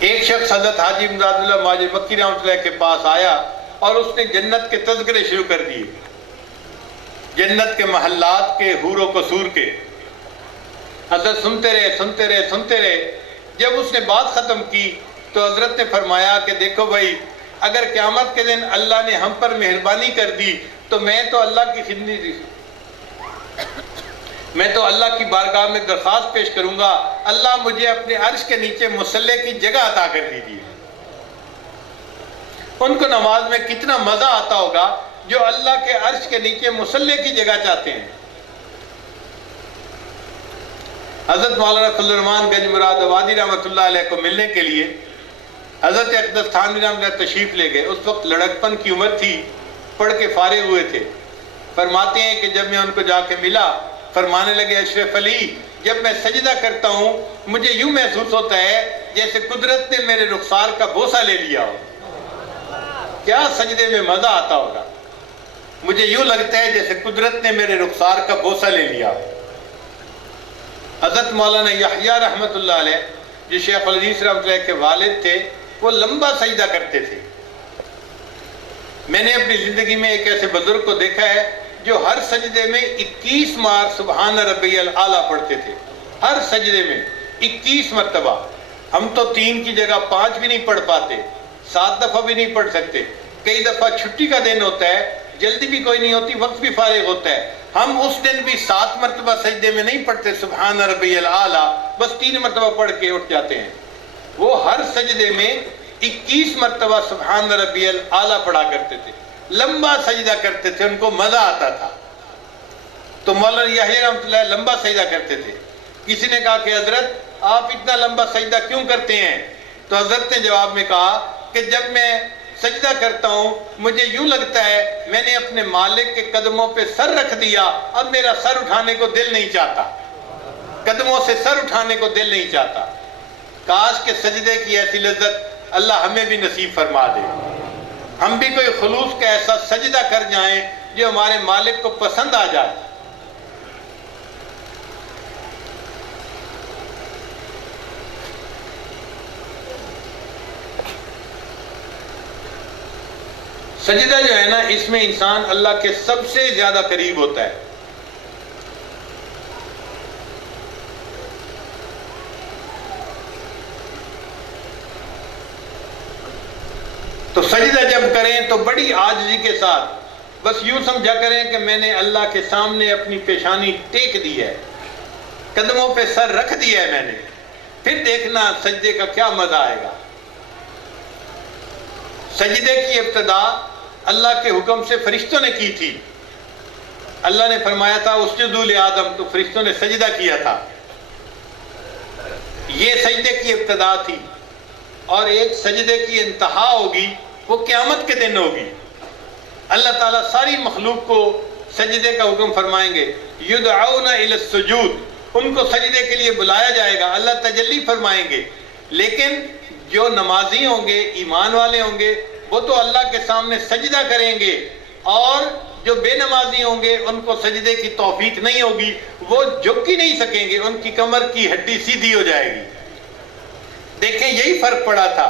ایک شخص حضرت حاجی امداد اللہ ماجد مکی رحمۃ اللہ کے پاس آیا اور اس نے جنت کے تذکرے شروع کر دیے، جنت کے محلات کے، حور و قصور کے۔ حضرت سنتے رہے۔ جب اس نے بات ختم کی تو حضرت نے فرمایا کہ دیکھو بھائی، اگر قیامت کے دن اللہ نے ہم پر مہربانی کر دی تو میں تو اللہ کی خدمت، میں تو اللہ کی بارگاہ میں درخواست پیش کروں گا، اللہ مجھے اپنے عرش کے نیچے مصلی کی جگہ عطا کر دیجیے۔ ان کو نماز میں کتنا مزہ آتا ہوگا جو اللہ کے عرش کے نیچے مصلی کی جگہ چاہتے ہیں۔ حضرت مولانا فضل الرحمان گنج مراد آبادی رحمۃ اللہ علیہ کو ملنے کے لیے حضرت اقدس تھانوی رحمۃ اللہ تشریف لے گئے۔ اس وقت لڑکپن کی عمر تھی، پڑھ کے فارغ ہوئے تھے۔ فرماتے ہیں کہ جب میں ان کو جا کے ملا، فرمانے لگے اشرف علی، جب میں سجدہ کرتا ہوں مجھے یوں محسوس ہوتا ہے جیسے قدرت نے میرے رخسار کا بوسہ لے لیا ہو۔ کیا سجدے میں مزہ آتا ہوگا، مجھے یوں لگتا ہے جیسے قدرت نے میرے رخسار کا بوسہ لے لیا ہو۔ حضرت مولانا یحییٰ رحمۃ اللہ علیہ جو شیخ الحدیث رحمۃ اللہ کے والد تھے، وہ لمبا سجدہ کرتے تھے۔ میں نے اپنی زندگی میں ایک ایسے بزرگ کو دیکھا ہے جو ہر سجدے میں 21 بار سبحان ربی الاعلیٰ پڑھتے تھے، ہر سجدے میں 21 مرتبہ۔ ہم تو 3 کی جگہ 5 بھی نہیں پڑھ پاتے، 7 دفعہ بھی نہیں پڑھ سکتے۔ کئی دفعہ چھٹی کا دن ہوتا ہے، جلدی بھی کوئی نہیں ہوتی، وقت بھی فارغ ہوتا ہے، ہم اس دن بھی 7 مرتبہ سجدے میں نہیں پڑھتے سبحان ربی الاعلیٰ، بس 3 مرتبہ پڑھ کے اٹھ جاتے ہیں۔ وہ ہر سجدے میں 21 مرتبہ سبحان ربی الاعلیٰ پڑھا کرتے تھے، لمبا سجدہ کرتے تھے، ان کو مزہ آتا تھا۔ تو مولانا یحییٰ رحمۃ اللہ لمبا سجدہ کرتے تھے۔ کسی نے کہا کہ حضرت آپ اتنا لمبا سجدہ کیوں کرتے ہیں؟ تو حضرت نے جواب میں کہا کہ جب میں سجدہ کرتا ہوں مجھے یوں لگتا ہے میں نے اپنے مالک کے قدموں پہ سر رکھ دیا، اب میرا سر اٹھانے کو دل نہیں چاہتا، قدموں سے سر اٹھانے کو دل نہیں چاہتا۔ کاش کہ سجدے کی ایسی لذت اللہ ہمیں بھی نصیب فرما دے، ہم بھی کوئی خلوص کا ایسا سجدہ کر جائیں جو ہمارے مالک کو پسند آ جائے۔ سجدہ جو ہے نا، اس میں انسان اللہ کے سب سے زیادہ قریب ہوتا ہے۔ تو سجدہ جب کریں تو بڑی عاجزی کے ساتھ بس یوں سمجھا کریں کہ میں نے اللہ کے سامنے اپنی پیشانی ٹیک دی ہے، قدموں پہ سر رکھ دیا ہے میں نے، پھر دیکھنا سجدے کا کیا مزہ آئے گا۔ سجدے کی ابتدا اللہ کے حکم سے فرشتوں نے کی تھی۔ اللہ نے فرمایا تھا اسجدوا لآدم، تو فرشتوں نے سجدہ کیا تھا، یہ سجدے کی ابتدا تھی۔ اور ایک سجدے کی انتہا ہوگی، وہ قیامت کے دن ہوگی۔ اللہ تعالیٰ ساری مخلوق کو سجدے کا حکم فرمائیں گے، یدعون الی السجود، ان کو سجدے کے لیے بلایا جائے گا، اللہ تجلی فرمائیں گے۔ لیکن جو نمازی ہوں گے، ایمان والے ہوں گے، وہ تو اللہ کے سامنے سجدہ کریں گے، اور جو بے نمازی ہوں گے ان کو سجدے کی توفیق نہیں ہوگی، وہ جھک ہی نہیں سکیں گے، ان کی کمر کی ہڈی سیدھی ہو جائے گی۔ دیکھیں یہی فرق پڑا تھا،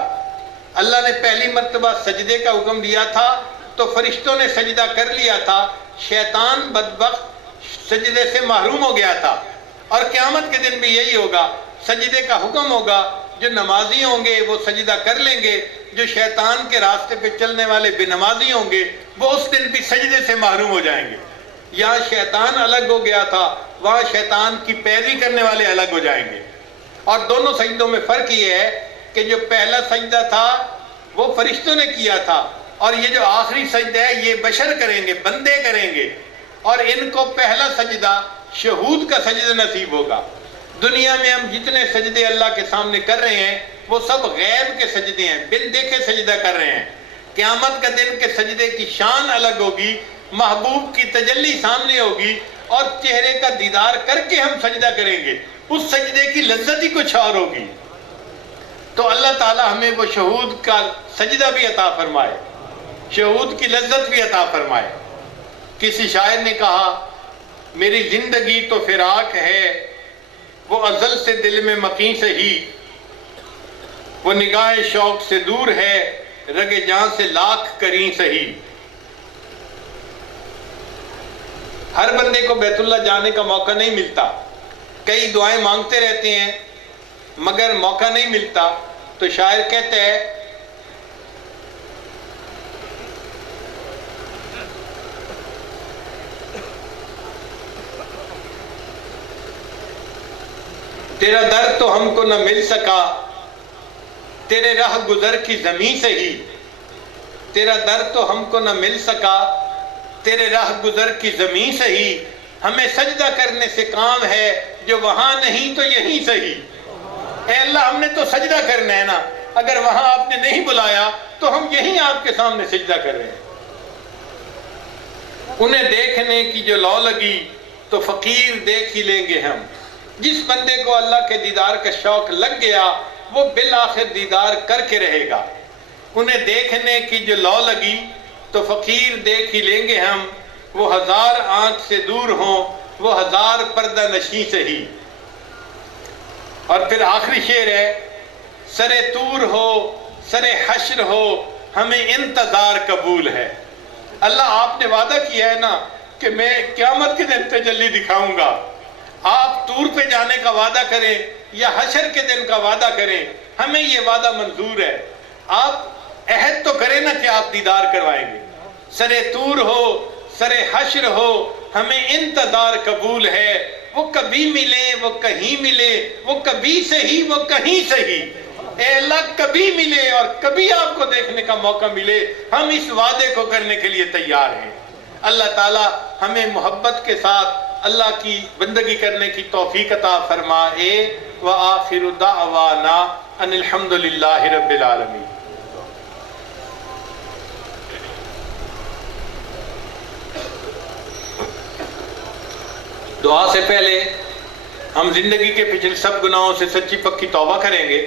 اللہ نے پہلی مرتبہ سجدے کا حکم دیا تھا تو فرشتوں نے سجدہ کر لیا تھا، شیطان بدبخت سجدے سے محروم ہو گیا تھا۔ اور قیامت کے دن بھی یہی ہوگا، سجدے کا حکم ہوگا، جو نمازی ہوں گے وہ سجدہ کر لیں گے، جو شیطان کے راستے پہ چلنے والے بے نمازی ہوں گے وہ اس دن بھی سجدے سے محروم ہو جائیں گے۔ یہاں شیطان الگ ہو گیا تھا، وہاں شیطان کی پیروی کرنے والے الگ ہو جائیں گے۔ اور دونوں سجدوں میں فرق یہ ہے کہ جو پہلا سجدہ تھا وہ فرشتوں نے کیا تھا، اور یہ جو آخری سجدہ ہے یہ بشر کریں گے، بندے کریں گے، اور ان کو پہلا سجدہ شہود کا سجدہ نصیب ہوگا۔ دنیا میں ہم جتنے سجدے اللہ کے سامنے کر رہے ہیں وہ سب غیب کے سجدے ہیں، بن دیکھے سجدہ کر رہے ہیں۔ قیامت کا دن کے سجدے کی شان الگ ہوگی، محبوب کی تجلی سامنے ہوگی، اور چہرے کا دیدار کر کے ہم سجدہ کریں گے، اس سجدے کی لذت ہی کچھ اور ہوگی۔ تو اللہ تعالی ہمیں وہ شہود کا سجدہ بھی عطا فرمائے، شہود کی لذت بھی عطا فرمائے۔ کسی شاعر نے کہا میری زندگی تو فراق ہے، وہ ازل سے دل میں مقیں سہی، وہ نگاہ شوق سے دور ہے، رگ جان سے لاکھ کریں سہی۔ ہر بندے کو بیت اللہ جانے کا موقع نہیں ملتا، کئی دعائیں مانگتے رہتے ہیں مگر موقع نہیں ملتا، تو شاعر کہتے ہیں تیرا در تو ہم کو نہ مل سکا، تیرے راہ گزر کی زمین سے ہی، تیرا در تو ہم کو نہ مل سکا، تیرے راہ گزر کی زمین سے ہی، ہمیں سجدہ کرنے سے کام ہے، جو وہاں نہیں تو یہیں سے ہی۔ اے اللہ ہم نے تو سجدہ کرنا ہے نا، اگر وہاں آپ نے نہیں بلایا تو ہم یہیں آپ کے سامنے سجدہ کر رہے ہیں۔ انہیں دیکھنے کی جو لو لگی تو فقیر دیکھ ہی لیں گے ہم۔ جس بندے کو اللہ کے دیدار کا شوق لگ گیا وہ بالآخر دیدار کر کے رہے گا۔ انہیں دیکھنے کی جو لو لگی تو فقیر دیکھ ہی لیں گے ہم، وہ ہزار آنکھ سے دور ہوں، وہ ہزار پردہ نشیں سے ہی۔ اور پھر آخری شعر ہے سر طور ہو سر حشر ہو ہمیں انتظار قبول ہے۔ اللہ آپ نے وعدہ کیا ہے نا کہ میں قیامت کے دن تجلی دکھاؤں گا، آپ طور پہ جانے کا وعدہ کریں یا حشر کے دن کا وعدہ کریں، ہمیں یہ وعدہ منظور ہے۔ آپ عہد تو کریں نا کہ آپ دیدار کروائیں گے۔ سر طور ہو سر حشر ہو ہمیں انتظار قبول ہے، وہ کبھی ملے وہ کہیں ملے، وہ کبھی سے ہی وہ کہیں سے ہی۔ اے اللہ کبھی ملے اور کبھی آپ کو دیکھنے کا موقع ملے، ہم اس وعدے کو کرنے کے لیے تیار ہیں۔ اللہ تعالی ہمیں محبت کے ساتھ اللہ کی بندگی کرنے کی توفیق عطا فرمائے۔ وآخر دعوانا ان الحمد للہ رب العالمین۔ دعا سے پہلے ہم زندگی کے پچھلے سب گناہوں سے سچی پکی توبہ کریں گے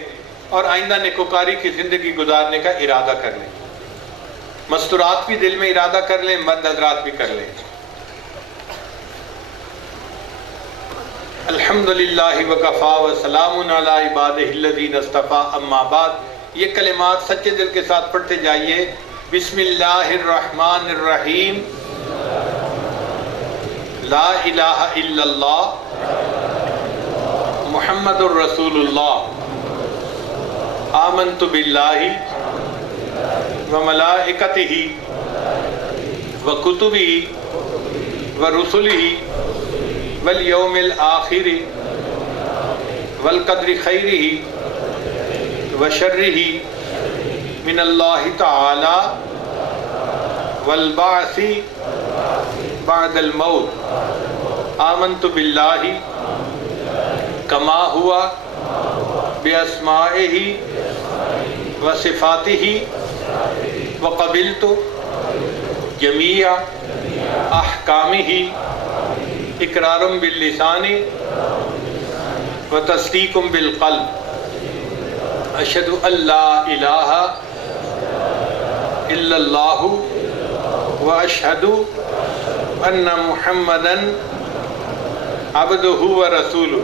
اور آئندہ نیکوکاری کی زندگی گزارنے کا ارادہ کر لیں۔ مستورات بھی دل میں ارادہ کر لیں، مرد حضرات بھی کر لیں۔ الحمدللہ وکفا وسلام علی عبادہ الذین اصطفیٰ، اما بعد۔ یہ کلمات سچے دل کے ساتھ پڑھتے جائیے۔ بسم اللہ الرحمن الرحیم، لا الہ الا اللہ محمد الرسول اللہ، آمنت باللہ وملائکتہ وکتبہ ورسلہ والیوم الآخر والقدر خیرہ وشرہ من اللہ تعالی والبعث بعد الموت، آمنت باللہ کما ہوا باسمائہ وصفاتہ وقبلت جمیع احکامہ اقرار باللسان وتصدیق بالقلب، اشہد ان لا الہ الا اللہ واشہد ان محمدا عبدہ ورسولہ،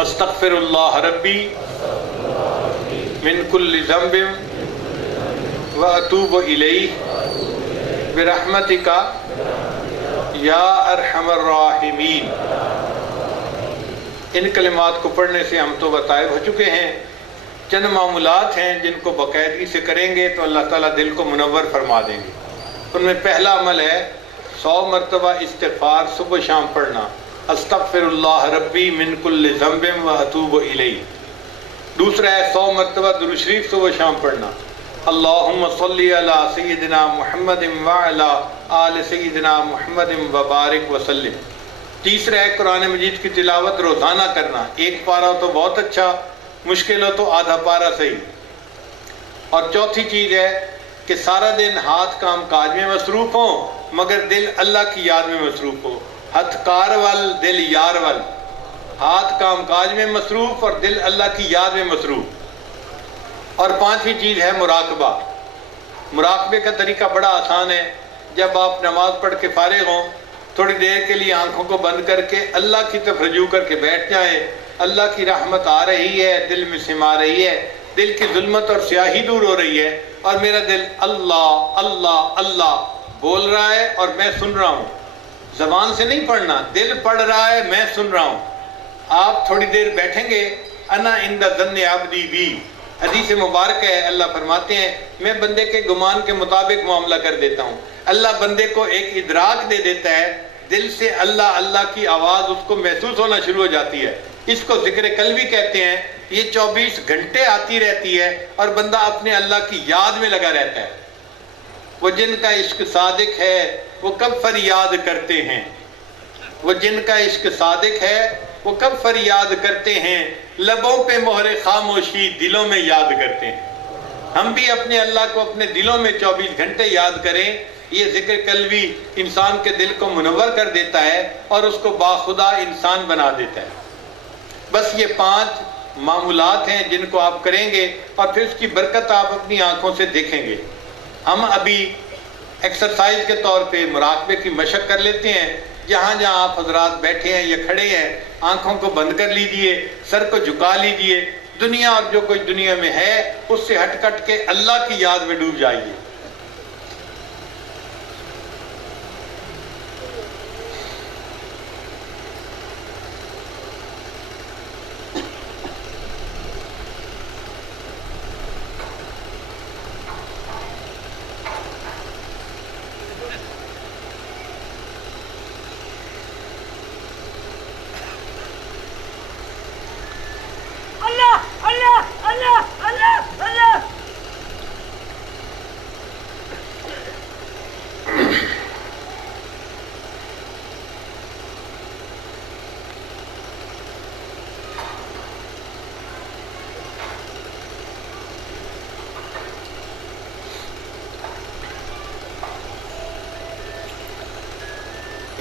استغفر اللہ ربی من کل ذنب واتوب الیہ برحمتک یا ارحم الراحمین۔ ان کلمات کو پڑھنے سے ہم تو طائب ہو چکے ہیں، چند معمولات ہیں جن کو باقاعدگی سے کریں گے تو اللہ تعالیٰ دل کو منور فرما دیں گے۔ ان میں پہلا عمل ہے 100 مرتبہ استغفار صبح شام پڑھنا، استغفر اللہ ربی من کل ذنب و اتوب الیہ۔ دوسرا ہے 100 مرتبہ درود شریف صبح شام پڑھنا، اللہم صلی علی سیدنا محمد وعلی آل سیدنا محمد وبارک وسلم۔ تیسرا ہے قرآن مجید کی تلاوت روزانہ کرنا، 1 پارہ ہو تو بہت اچھا، مشکل ہو تو آدھا پارہ صحیح۔ اور چوتھی چیز ہے کہ سارا دن ہاتھ کام کاج میں مصروف ہوں مگر دل اللہ کی یاد میں مصروف ہو، ہتھ کار ول دل یار ول، ہاتھ کام کاج میں مصروف اور دل اللہ کی یاد میں مصروف۔ اور پانچویں چیز ہے مراقبہ۔ مراقبے کا طریقہ بڑا آسان ہے، جب آپ نماز پڑھ کے فارغ ہوں تھوڑی دیر کے لیے آنکھوں کو بند کر کے اللہ کی طرف رجوع کر کے بیٹھ جائیں، اللہ کی رحمت آ رہی ہے، دل میں سما رہی ہے، دل کی ظلمت اور سیاہی دور ہو رہی ہے اور میرا دل اللہ اللہ اللہ بول رہا ہے اور میں سن رہا ہوں۔ زبان سے نہیں پڑھنا، دل پڑھ رہا ہے، میں سن رہا ہوں۔ آپ تھوڑی دیر بیٹھیں گے، انا عند ظن عبدی بی، حدیث مبارک ہے، اللہ فرماتے ہیں میں بندے کے گمان کے مطابق معاملہ کر دیتا ہوں۔ اللہ بندے کو ایک ادراک دے دیتا ہے، دل سے اللہ اللہ کی آواز اس کو محسوس ہونا شروع ہو جاتی ہے، اس کو ذکر قلبی کہتے ہیں۔ یہ 24 گھنٹے آتی رہتی ہے اور بندہ اپنے اللہ کی یاد میں لگا رہتا ہے۔ وہ جن کا عشق صادق ہے وہ کب فریاد کرتے ہیں، وہ جن کا عشق صادق ہے وہ کب فریاد کرتے ہیں، لبوں پہ مہر خاموشی دلوں میں یاد کرتے ہیں۔ ہم بھی اپنے اللہ کو اپنے دلوں میں 24 گھنٹے یاد کریں۔ یہ ذکر قلبی انسان کے دل کو منور کر دیتا ہے اور اس کو باخدا انسان بنا دیتا ہے۔ بس یہ 5 معمولات ہیں جن کو آپ کریں گے اور پھر اس کی برکت آپ اپنی آنکھوں سے دیکھیں گے۔ ہم ابھی ایکسرسائز کے طور پہ مراقبے کی مشق کر لیتے ہیں۔ جہاں جہاں آپ حضرات بیٹھے ہیں یا کھڑے ہیں، آنکھوں کو بند کر لیجئے، سر کو جھکا لیجئے، دنیا اور جو کچھ دنیا میں ہے اس سے ہٹ کٹ کے اللہ کی یاد میں ڈوب جائیے۔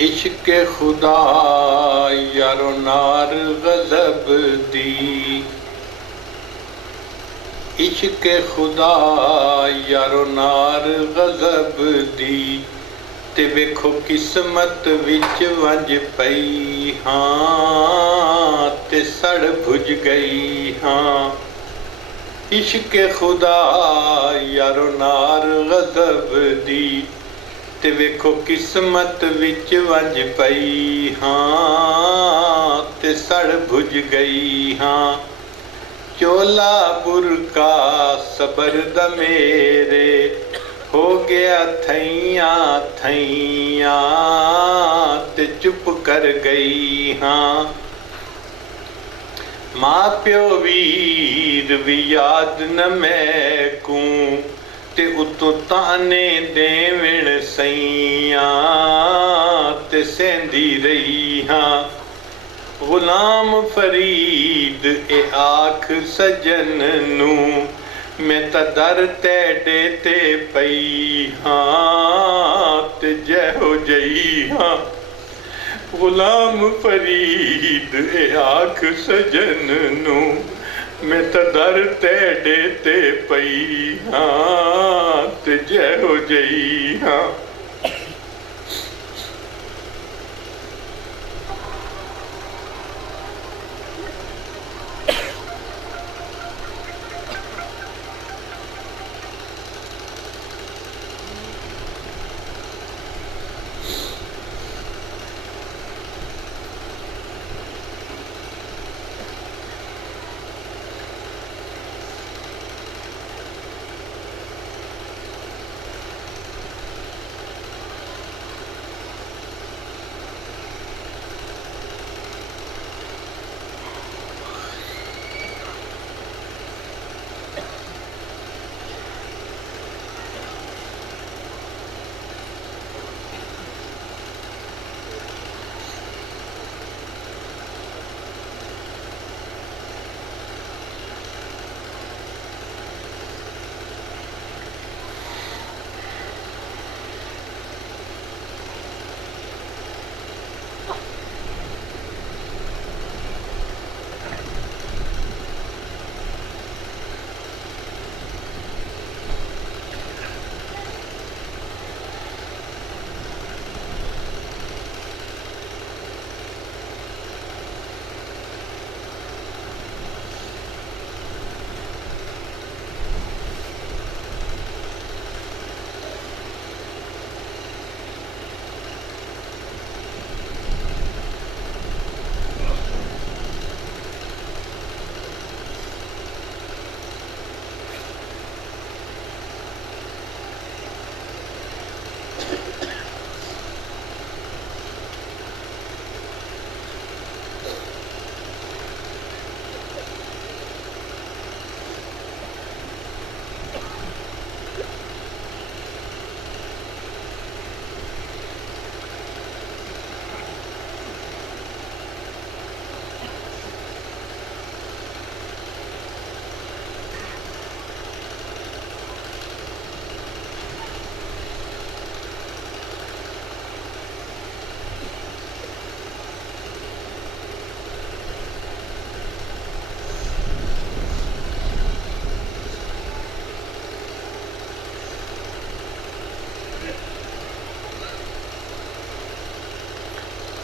عشق خدا یارو نار غضب دی، عشق خدا یارو نار غضب دی، تے ویکھو قسمت وچ ونج پئی ہاں تے سڑ بھج گئی ہاں۔ عشق خدا یارو نار غضب دی، تے ویکھو قسمت وچ ونج پئی ہاں تے سڑ بھج گئی ہاں۔ چولا برکا صبر دا میرے ہو گیا تھیاں تھیاں تے چپ کر گئی ہاں۔ ماں پیو ویر بھی یاد نہ میں کوں تے اتو تانے دیوڑ سیاں تے سیندی رہی ہاں۔ غلام فرید اے آکھ سجن نو میں تا در تیڑے تے پئی ہاں تے جے ہو جئی ہاں۔ غلام فرید اے آکھ سجن نو میں تا در تیڑے تے پئی ہاں تے جے ہو جئی ہاں۔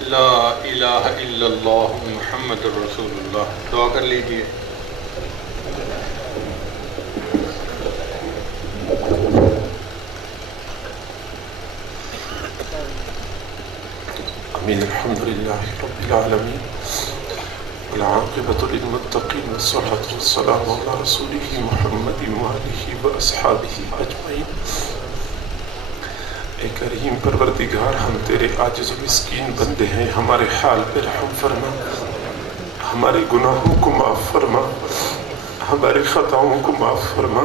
لا الہ الا اللہ محمد رسول اللہ. دعا کر لیجئے. آمین. الحمد للہ رب العالمین والعاقبۃ للمتقین والصلاۃ والسلام علی رسولہ محمد وآلہ واصحابہ اجمعین. اے کریم پروردگار، ہم تیرے عاجز و مسکین بندے ہیں، ہمارے حال پہ رحم فرما، ہمارے گناہوں کو معاف فرما، ہماری خطاؤں کو معاف فرما،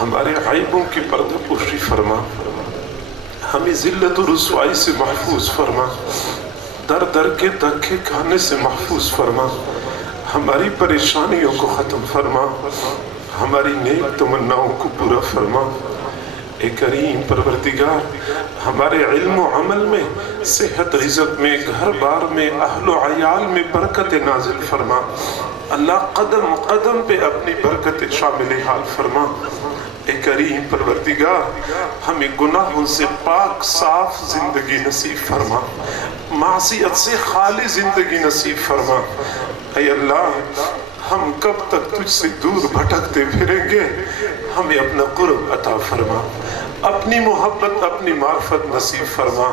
ہمارے عیبوں کی پردہ پوشی فرما، ہمیں ذلت و رسوائی سے محفوظ فرما، در در کے دھکے کھانے سے محفوظ فرما، ہماری پریشانیوں کو ختم فرما، ہماری نیک تمناؤں کو پورا فرما. اے کریم پروردگار، ہمارے علم و عمل میں، صحت رزق میں، گھر بار میں، اہل و عیال میں برکت نازل فرما. اللہ قدم قدم پہ اپنی برکت شامل حال فرما. اے کریم پروردگار، ہمیں گناہوں سے پاک صاف زندگی نصیب فرما، معصیت سے خالی زندگی نصیب فرما. اے اللہ، ہم کب تک تجھ سے دور بھٹکتے پھریں گے؟ ہمیں اپنا قرب عطا فرما، اپنی محبت، اپنی معرفت نصیب فرما.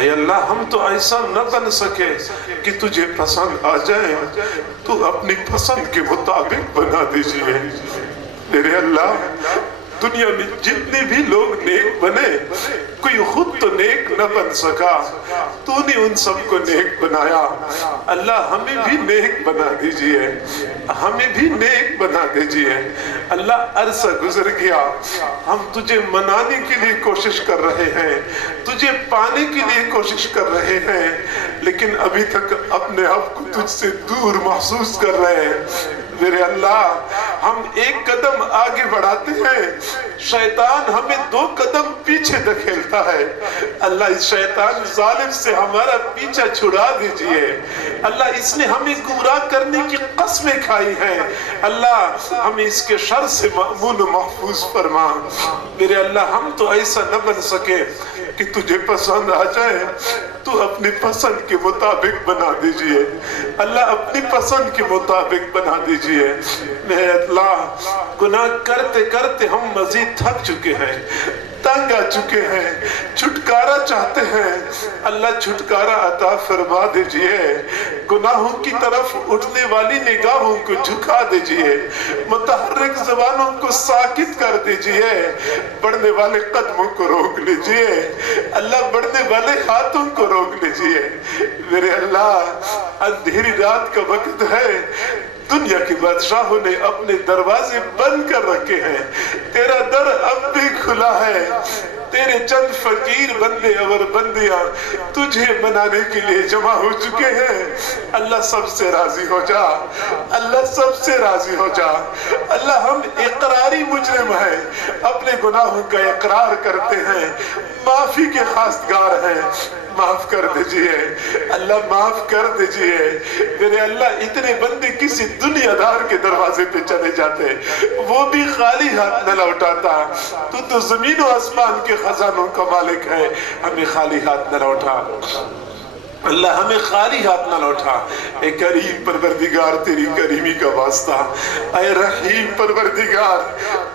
اے اللہ، ہم تو ایسا نہ بن سکے کہ تجھے پسند آ جائے، تو اپنی پسند کے مطابق بنا دیجئے. میرے اللہ، دنیا میں جتنے بھی لوگ نیک بنے، کوئی خود تو نیک نہ بن سکا، تو نے ان سب کو نیک بنایا. اللہ، ہمیں بھی نیک بنا دیجئے، ہمیں بھی نیک بنا دیجئے. اللہ، عرصہ گزر گیا، ہم تجھے منانے کے لیے کوشش کر رہے ہیں، تجھے پانے کے لیے کوشش کر رہے ہیں، لیکن ابھی تک اپنے آپ کو تجھ سے دور محسوس کر رہے ہیں. میرے اللہ، ہم ایک قدم آگے بڑھاتے ہیں، شیطان ہمیں 2 قدم پیچھے دھکیلتا ہے. اللہ، اس شیطان ظالم سے ہمارا پیچھا چھڑا دیجئے. اللہ، اس نے ہمیں گمراہ کرنے کی قسمیں کھائی ہیں. اللہ، ہمیں اس کے شر سے مأمون و محفوظ فرما. میرے اللہ، ہم تو ایسا نہ بن سکے کہ تجھے پسند آ جائے، تو اپنی پسند کے مطابق بنا دیجئے. اللہ، اپنی پسند کے مطابق بنا دیجئے. میرے اللہ، گناہ کرتے کرتے ہم مزید تھک چکے ہیں، تنگ آ چکے ہیں، چھٹکارا چاہتے ہیں. اللہ، چھٹکارا عطا فرما دیجئے. گناہوں کی طرف اٹھنے والی نگاہوں کو جھکا دیجئے، متحرک زبانوں کو ساکت کر دیجئے، بڑھنے والے قدموں کو روک لیجئے. اللہ، بڑھنے والے ہاتھوں کو روک لیجئے. میرے اللہ، اندھیری رات کا وقت ہے، دنیا کے بادشاہوں نے اپنے دروازے بند کر رکھے ہیں، تیرا در اب بھی کھلا ہے. تیرے چند فقیر بندے اور بندیاں تجھے منانے کے لیے جمع ہو چکے ہیں. اللہ، سب سے راضی ہو جا. اللہ، سب سے راضی ہو جا. اللہ، ہم اقراری مجرم ہیں، اپنے گناہوں کا اقرار کرتے ہیں، معافی کے خواستگار ہیں. معاف کر دیجئے. اللہ، معاف کر دیجئے. میرے اللہ، اتنے بندے کسی دنیا دار کے دروازے پہ چلے جاتے، وہ بھی خالی ہاتھ نہ لوٹاتا. تو زمین و آسمان کے خزانوں کا مالک ہے، ہمیں خالی ہاتھ نہ لوٹا. اللہ، ہمیں خالی ہاتھ نہ لوٹا. اے کریم پروردگار، تیری کریمی کا واسطہ. اے رحیم پروردگار،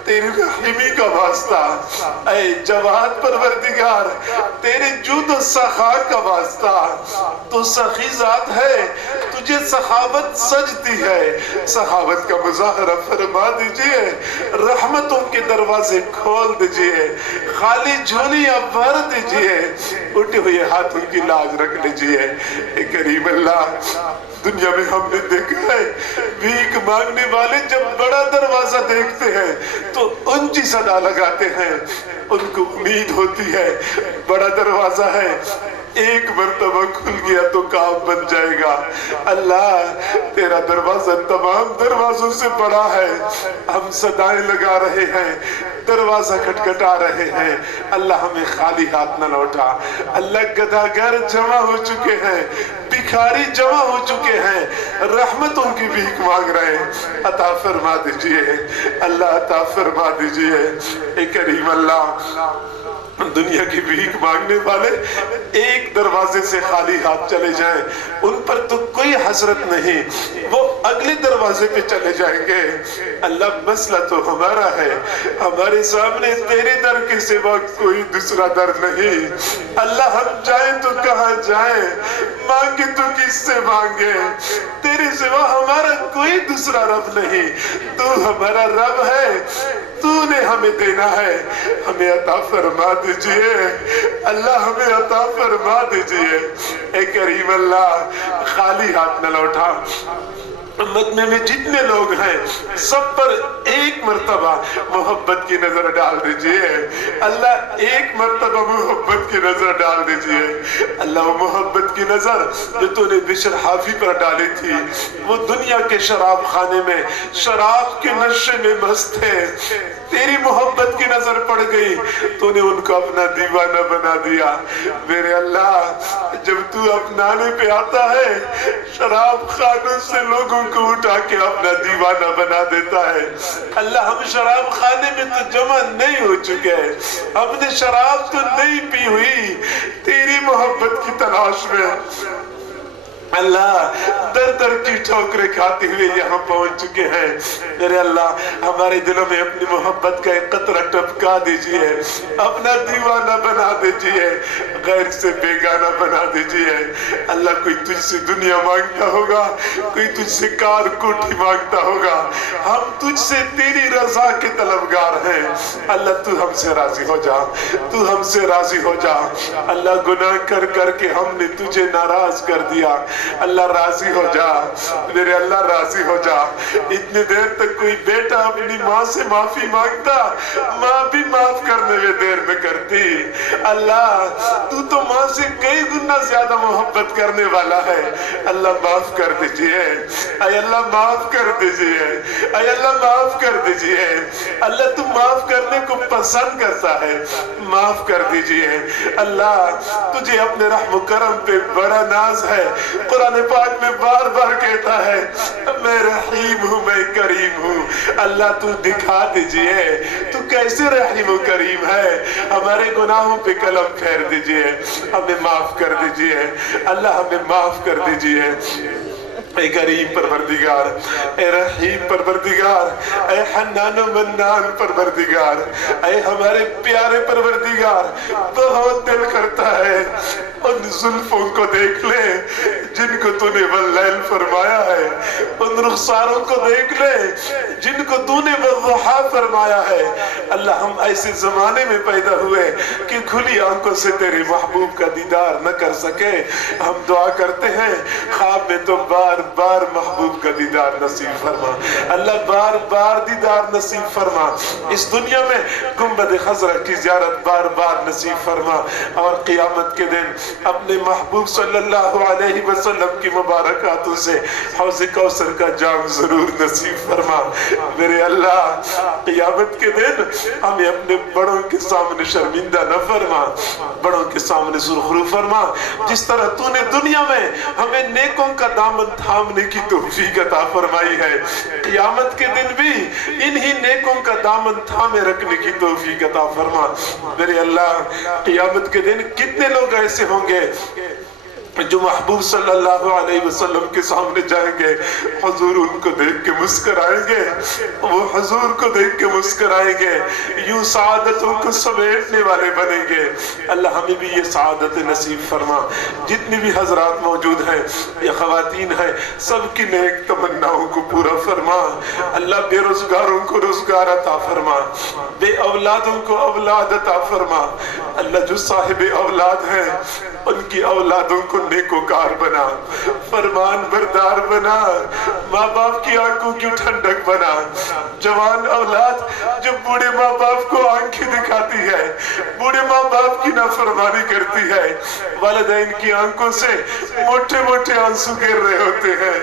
تیری رحیمی کا واسطہ. اے جواد پروردگار، تیرے جود و سخا کا واسطہ. تو سخی ذات ہے، تجھے سخاوت سجتی ہے. سخاوت کا مظاہرہ فرما دیجئے. رحمتوں کے دروازے کھول دیجئے، خالی جھولیاں بھر دیجئے. اٹھے ہوئے ہاتھوں کی لاج رکھ لیجئے. اے کریم اللہ، دنیا میں ہم نے دیکھا ہے، بھیک مانگنے والے جب بڑا دروازہ دیکھتے ہیں تو اونچی صدا لگاتے ہیں. ان کو امید ہوتی ہے بڑا دروازہ ہے، ایک مرتبہ کھل گیا تو کام بن جائے گا. اللہ، تیرا دروازہ تمام دروازوں سے بڑا ہے. ہم صدائیں لگا رہے ہیں، دروازہ کھٹکھٹا رہے ہیں. اللہ، ہمیں خالی ہاتھ نہ لوٹا. اللہ، گداگر جمع ہو چکے ہیں، بھکاری جمع ہو چکے ہیں، رحمتوں کی بھیک مانگ رہے ہیں. عطا فرما دیجئے. اللہ، عطا فرما دیجئے. اے کریم اللہ، دنیا کی بھیک مانگنے والے ایک دروازے سے خالی ہاتھ چلے جائیں، ان پر تو کوئی حسرت نہیں، وہ اگلے دروازے پہ چلے جائیں گے۔ اللہ مسئلہ تو ہمارا ہے، ہمارے سامنے تیرے در کے سوا کوئی دوسرا در نہیں۔ اللہ ہم جائیں تو کہاں جائیں، مانگے تو کس سے مانگے، تیرے سوا ہمارا کوئی دوسرا رب نہیں، تو ہمارا رب ہے، تو نے ہمیں دینا ہے، ہمیں عطا فرما دیجئے اللہ، ہمیں عطا فرما دیجئے۔ اے کریم اللہ، خالی ہاتھ نہ لوٹا۔ مدینے میں جتنے لوگ ہیں سب پر ایک مرتبہ محبت کی نظر ڈال دیجئے اللہ، ایک مرتبہ محبت کی نظر ڈال دیجئے اللہ۔ وہ محبت کی نظر جو تو نے بشر حافی پر ڈالی تھی، وہ دنیا کے شراب خانے میں شراب کے نشے میں مست ہے، تیری محبت کی نظر پڑ گئی، تو نے ان کو اپنا دیوانہ بنا دیا۔ میرے اللہ، جب تو اپنانے پہ آتا ہے، شراب خانوں سے لوگوں کو اٹھا کے اپنا دیوانہ بنا دیتا ہے۔ اللہ، ہم شراب خانے میں تو جمع نہیں ہو چکے، ہم نے شراب تو نہیں پی ہوئی، تیری محبت کی تلاش میں اللہ در در کی ٹھوکریں کھاتے ہوئے یہاں پہنچ چکے ہیں۔ میرے اللہ، ہمارے دلوں میں اپنی محبت کا ایک قطرہ ٹپکا دیجئے، اپنا دیوانہ بنا دیجئے، غیر سے بیگانہ بنا دیجئے اللہ۔ کوئی تجھ سے دنیا مانگتا ہوگا، کوئی تجھ سے کار کوٹھی مانگتا ہوگا، ہم تجھ سے تیری رضا کے طلبگار ہیں اللہ۔ تو ہم سے راضی ہو جا، تو ہم سے راضی ہو جا اللہ۔ گناہ کر کر کے ہم نے تجھے ناراض کر دیا اللہ، راضی ہو جا میرے اللہ، راضی ہو جا۔ اتنی دیر تک کوئی بیٹا اپنی ماں سے معافی مانگتا، ماں بھی معاف کرنے میں دیر میں کرتی اللہ۔ تو ماں سے کئی گنا زیادہ محبت کرنے والا ہے اللہ، معاف کر دیجئے اے اللہ، معاف کر دیجئے اے اللہ، معاف کر دیجئے اللہ۔ تو معاف کرنے کو پسند کرتا ہے، معاف کر دیجئے اللہ۔ تجھے اپنے رحم و کرم پہ بڑا ناز ہے، قرآن پاک میں بار بار کہتا ہے میں رحیم ہوں، میں کریم ہوں اللہ۔ تو دکھا دیجئے تو کیسے رحیم و کریم ہے، ہمارے گناہوں پہ قلم پھیر دیجئے، ہمیں معاف کر دیجئے اللہ، ہمیں معاف کر دیجئے اے کریم پروردگار، اے رحیم پروردگار، اے حنان و منان پروردگار، اے ہمارے پیارے پروردگار۔ بہت دل کرتا ہے ان زلفوں کو دیکھ لے جن کو تو نے واللیل فرمایا ہے، ان رخساروں کو دیکھ لے جن کو تو نے والضحا فرمایا ہے اللہ۔ ہم ایسے زمانے میں پیدا ہوئے کہ کھلی آنکھوں سے تیرے محبوب کا دیدار نہ کر سکے، ہم دعا کرتے ہیں خواب میں تو بار بار محبوب کا دیدار نصیب فرما اللہ، بار بار دیدار نصیب فرما۔ اس دنیا میں گنبد خضرا کی زیارت بار بار نصیب فرما، اور قیامت کے دن اپنے محبوب صلی اللہ علیہ وسلم کی مبارک ہاتھوں سے حوض کوثر کا جام ضرور نصیب فرما۔ میرے اللہ، قیامت کے دن ہمیں اپنے بڑوں کے سامنے شرمندہ نہ فرما، بڑوں کے سامنے سرخرو فرما، جس طرح تو نے دنیا میں ہمیں نیکوں کا دامن تھامنے کی توفیق عطا فرمائی ہے، قیامت کے دن بھی انہی نیکوں کا دامن تھامے رکھنے کی توفیق عطا فرما۔ میرے اللہ، قیامت کے دن کتنے لوگ ایسے ہوں گے جو محبوب صلی اللہ علیہ وسلم کے سامنے جائیں گے، حضور ان کو دیکھ کے مسکرائیں گے، وہ حضور کو دیکھ کے مسکرائیں گے، یوں سعادتوں کو سمیٹنے والے بنیں گے اللہ۔ ہمیں بھی یہ سعادت نصیب فرما۔ جتنی بھی حضرات موجود ہیں یا خواتین ہیں، سب کی نیک تمناؤں کو پورا فرما اللہ۔ بے روزگاروں کو روزگار عطا فرما، بے اولادوں کو اولاد عطا فرما اللہ۔ جو صاحب اولاد ہیں ان کی اولادوں کو نیکوکار بنا، فرمان بردار بنا، ماں باپ کی آنکھوں کی ٹھنڈک بنا۔ جوان اولاد جو بوڑھے ماں باپ کو آنکھیں دکھاتی ہے، بوڑھے ماں باپ کی نافرمانی کرتی ہے، والدین کی آنکھوں سے موٹے موٹے آنسو گر رہے ہوتے ہیں،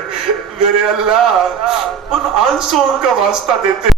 میرے اللہ ان آنسوؤں کا واسطہ دیتے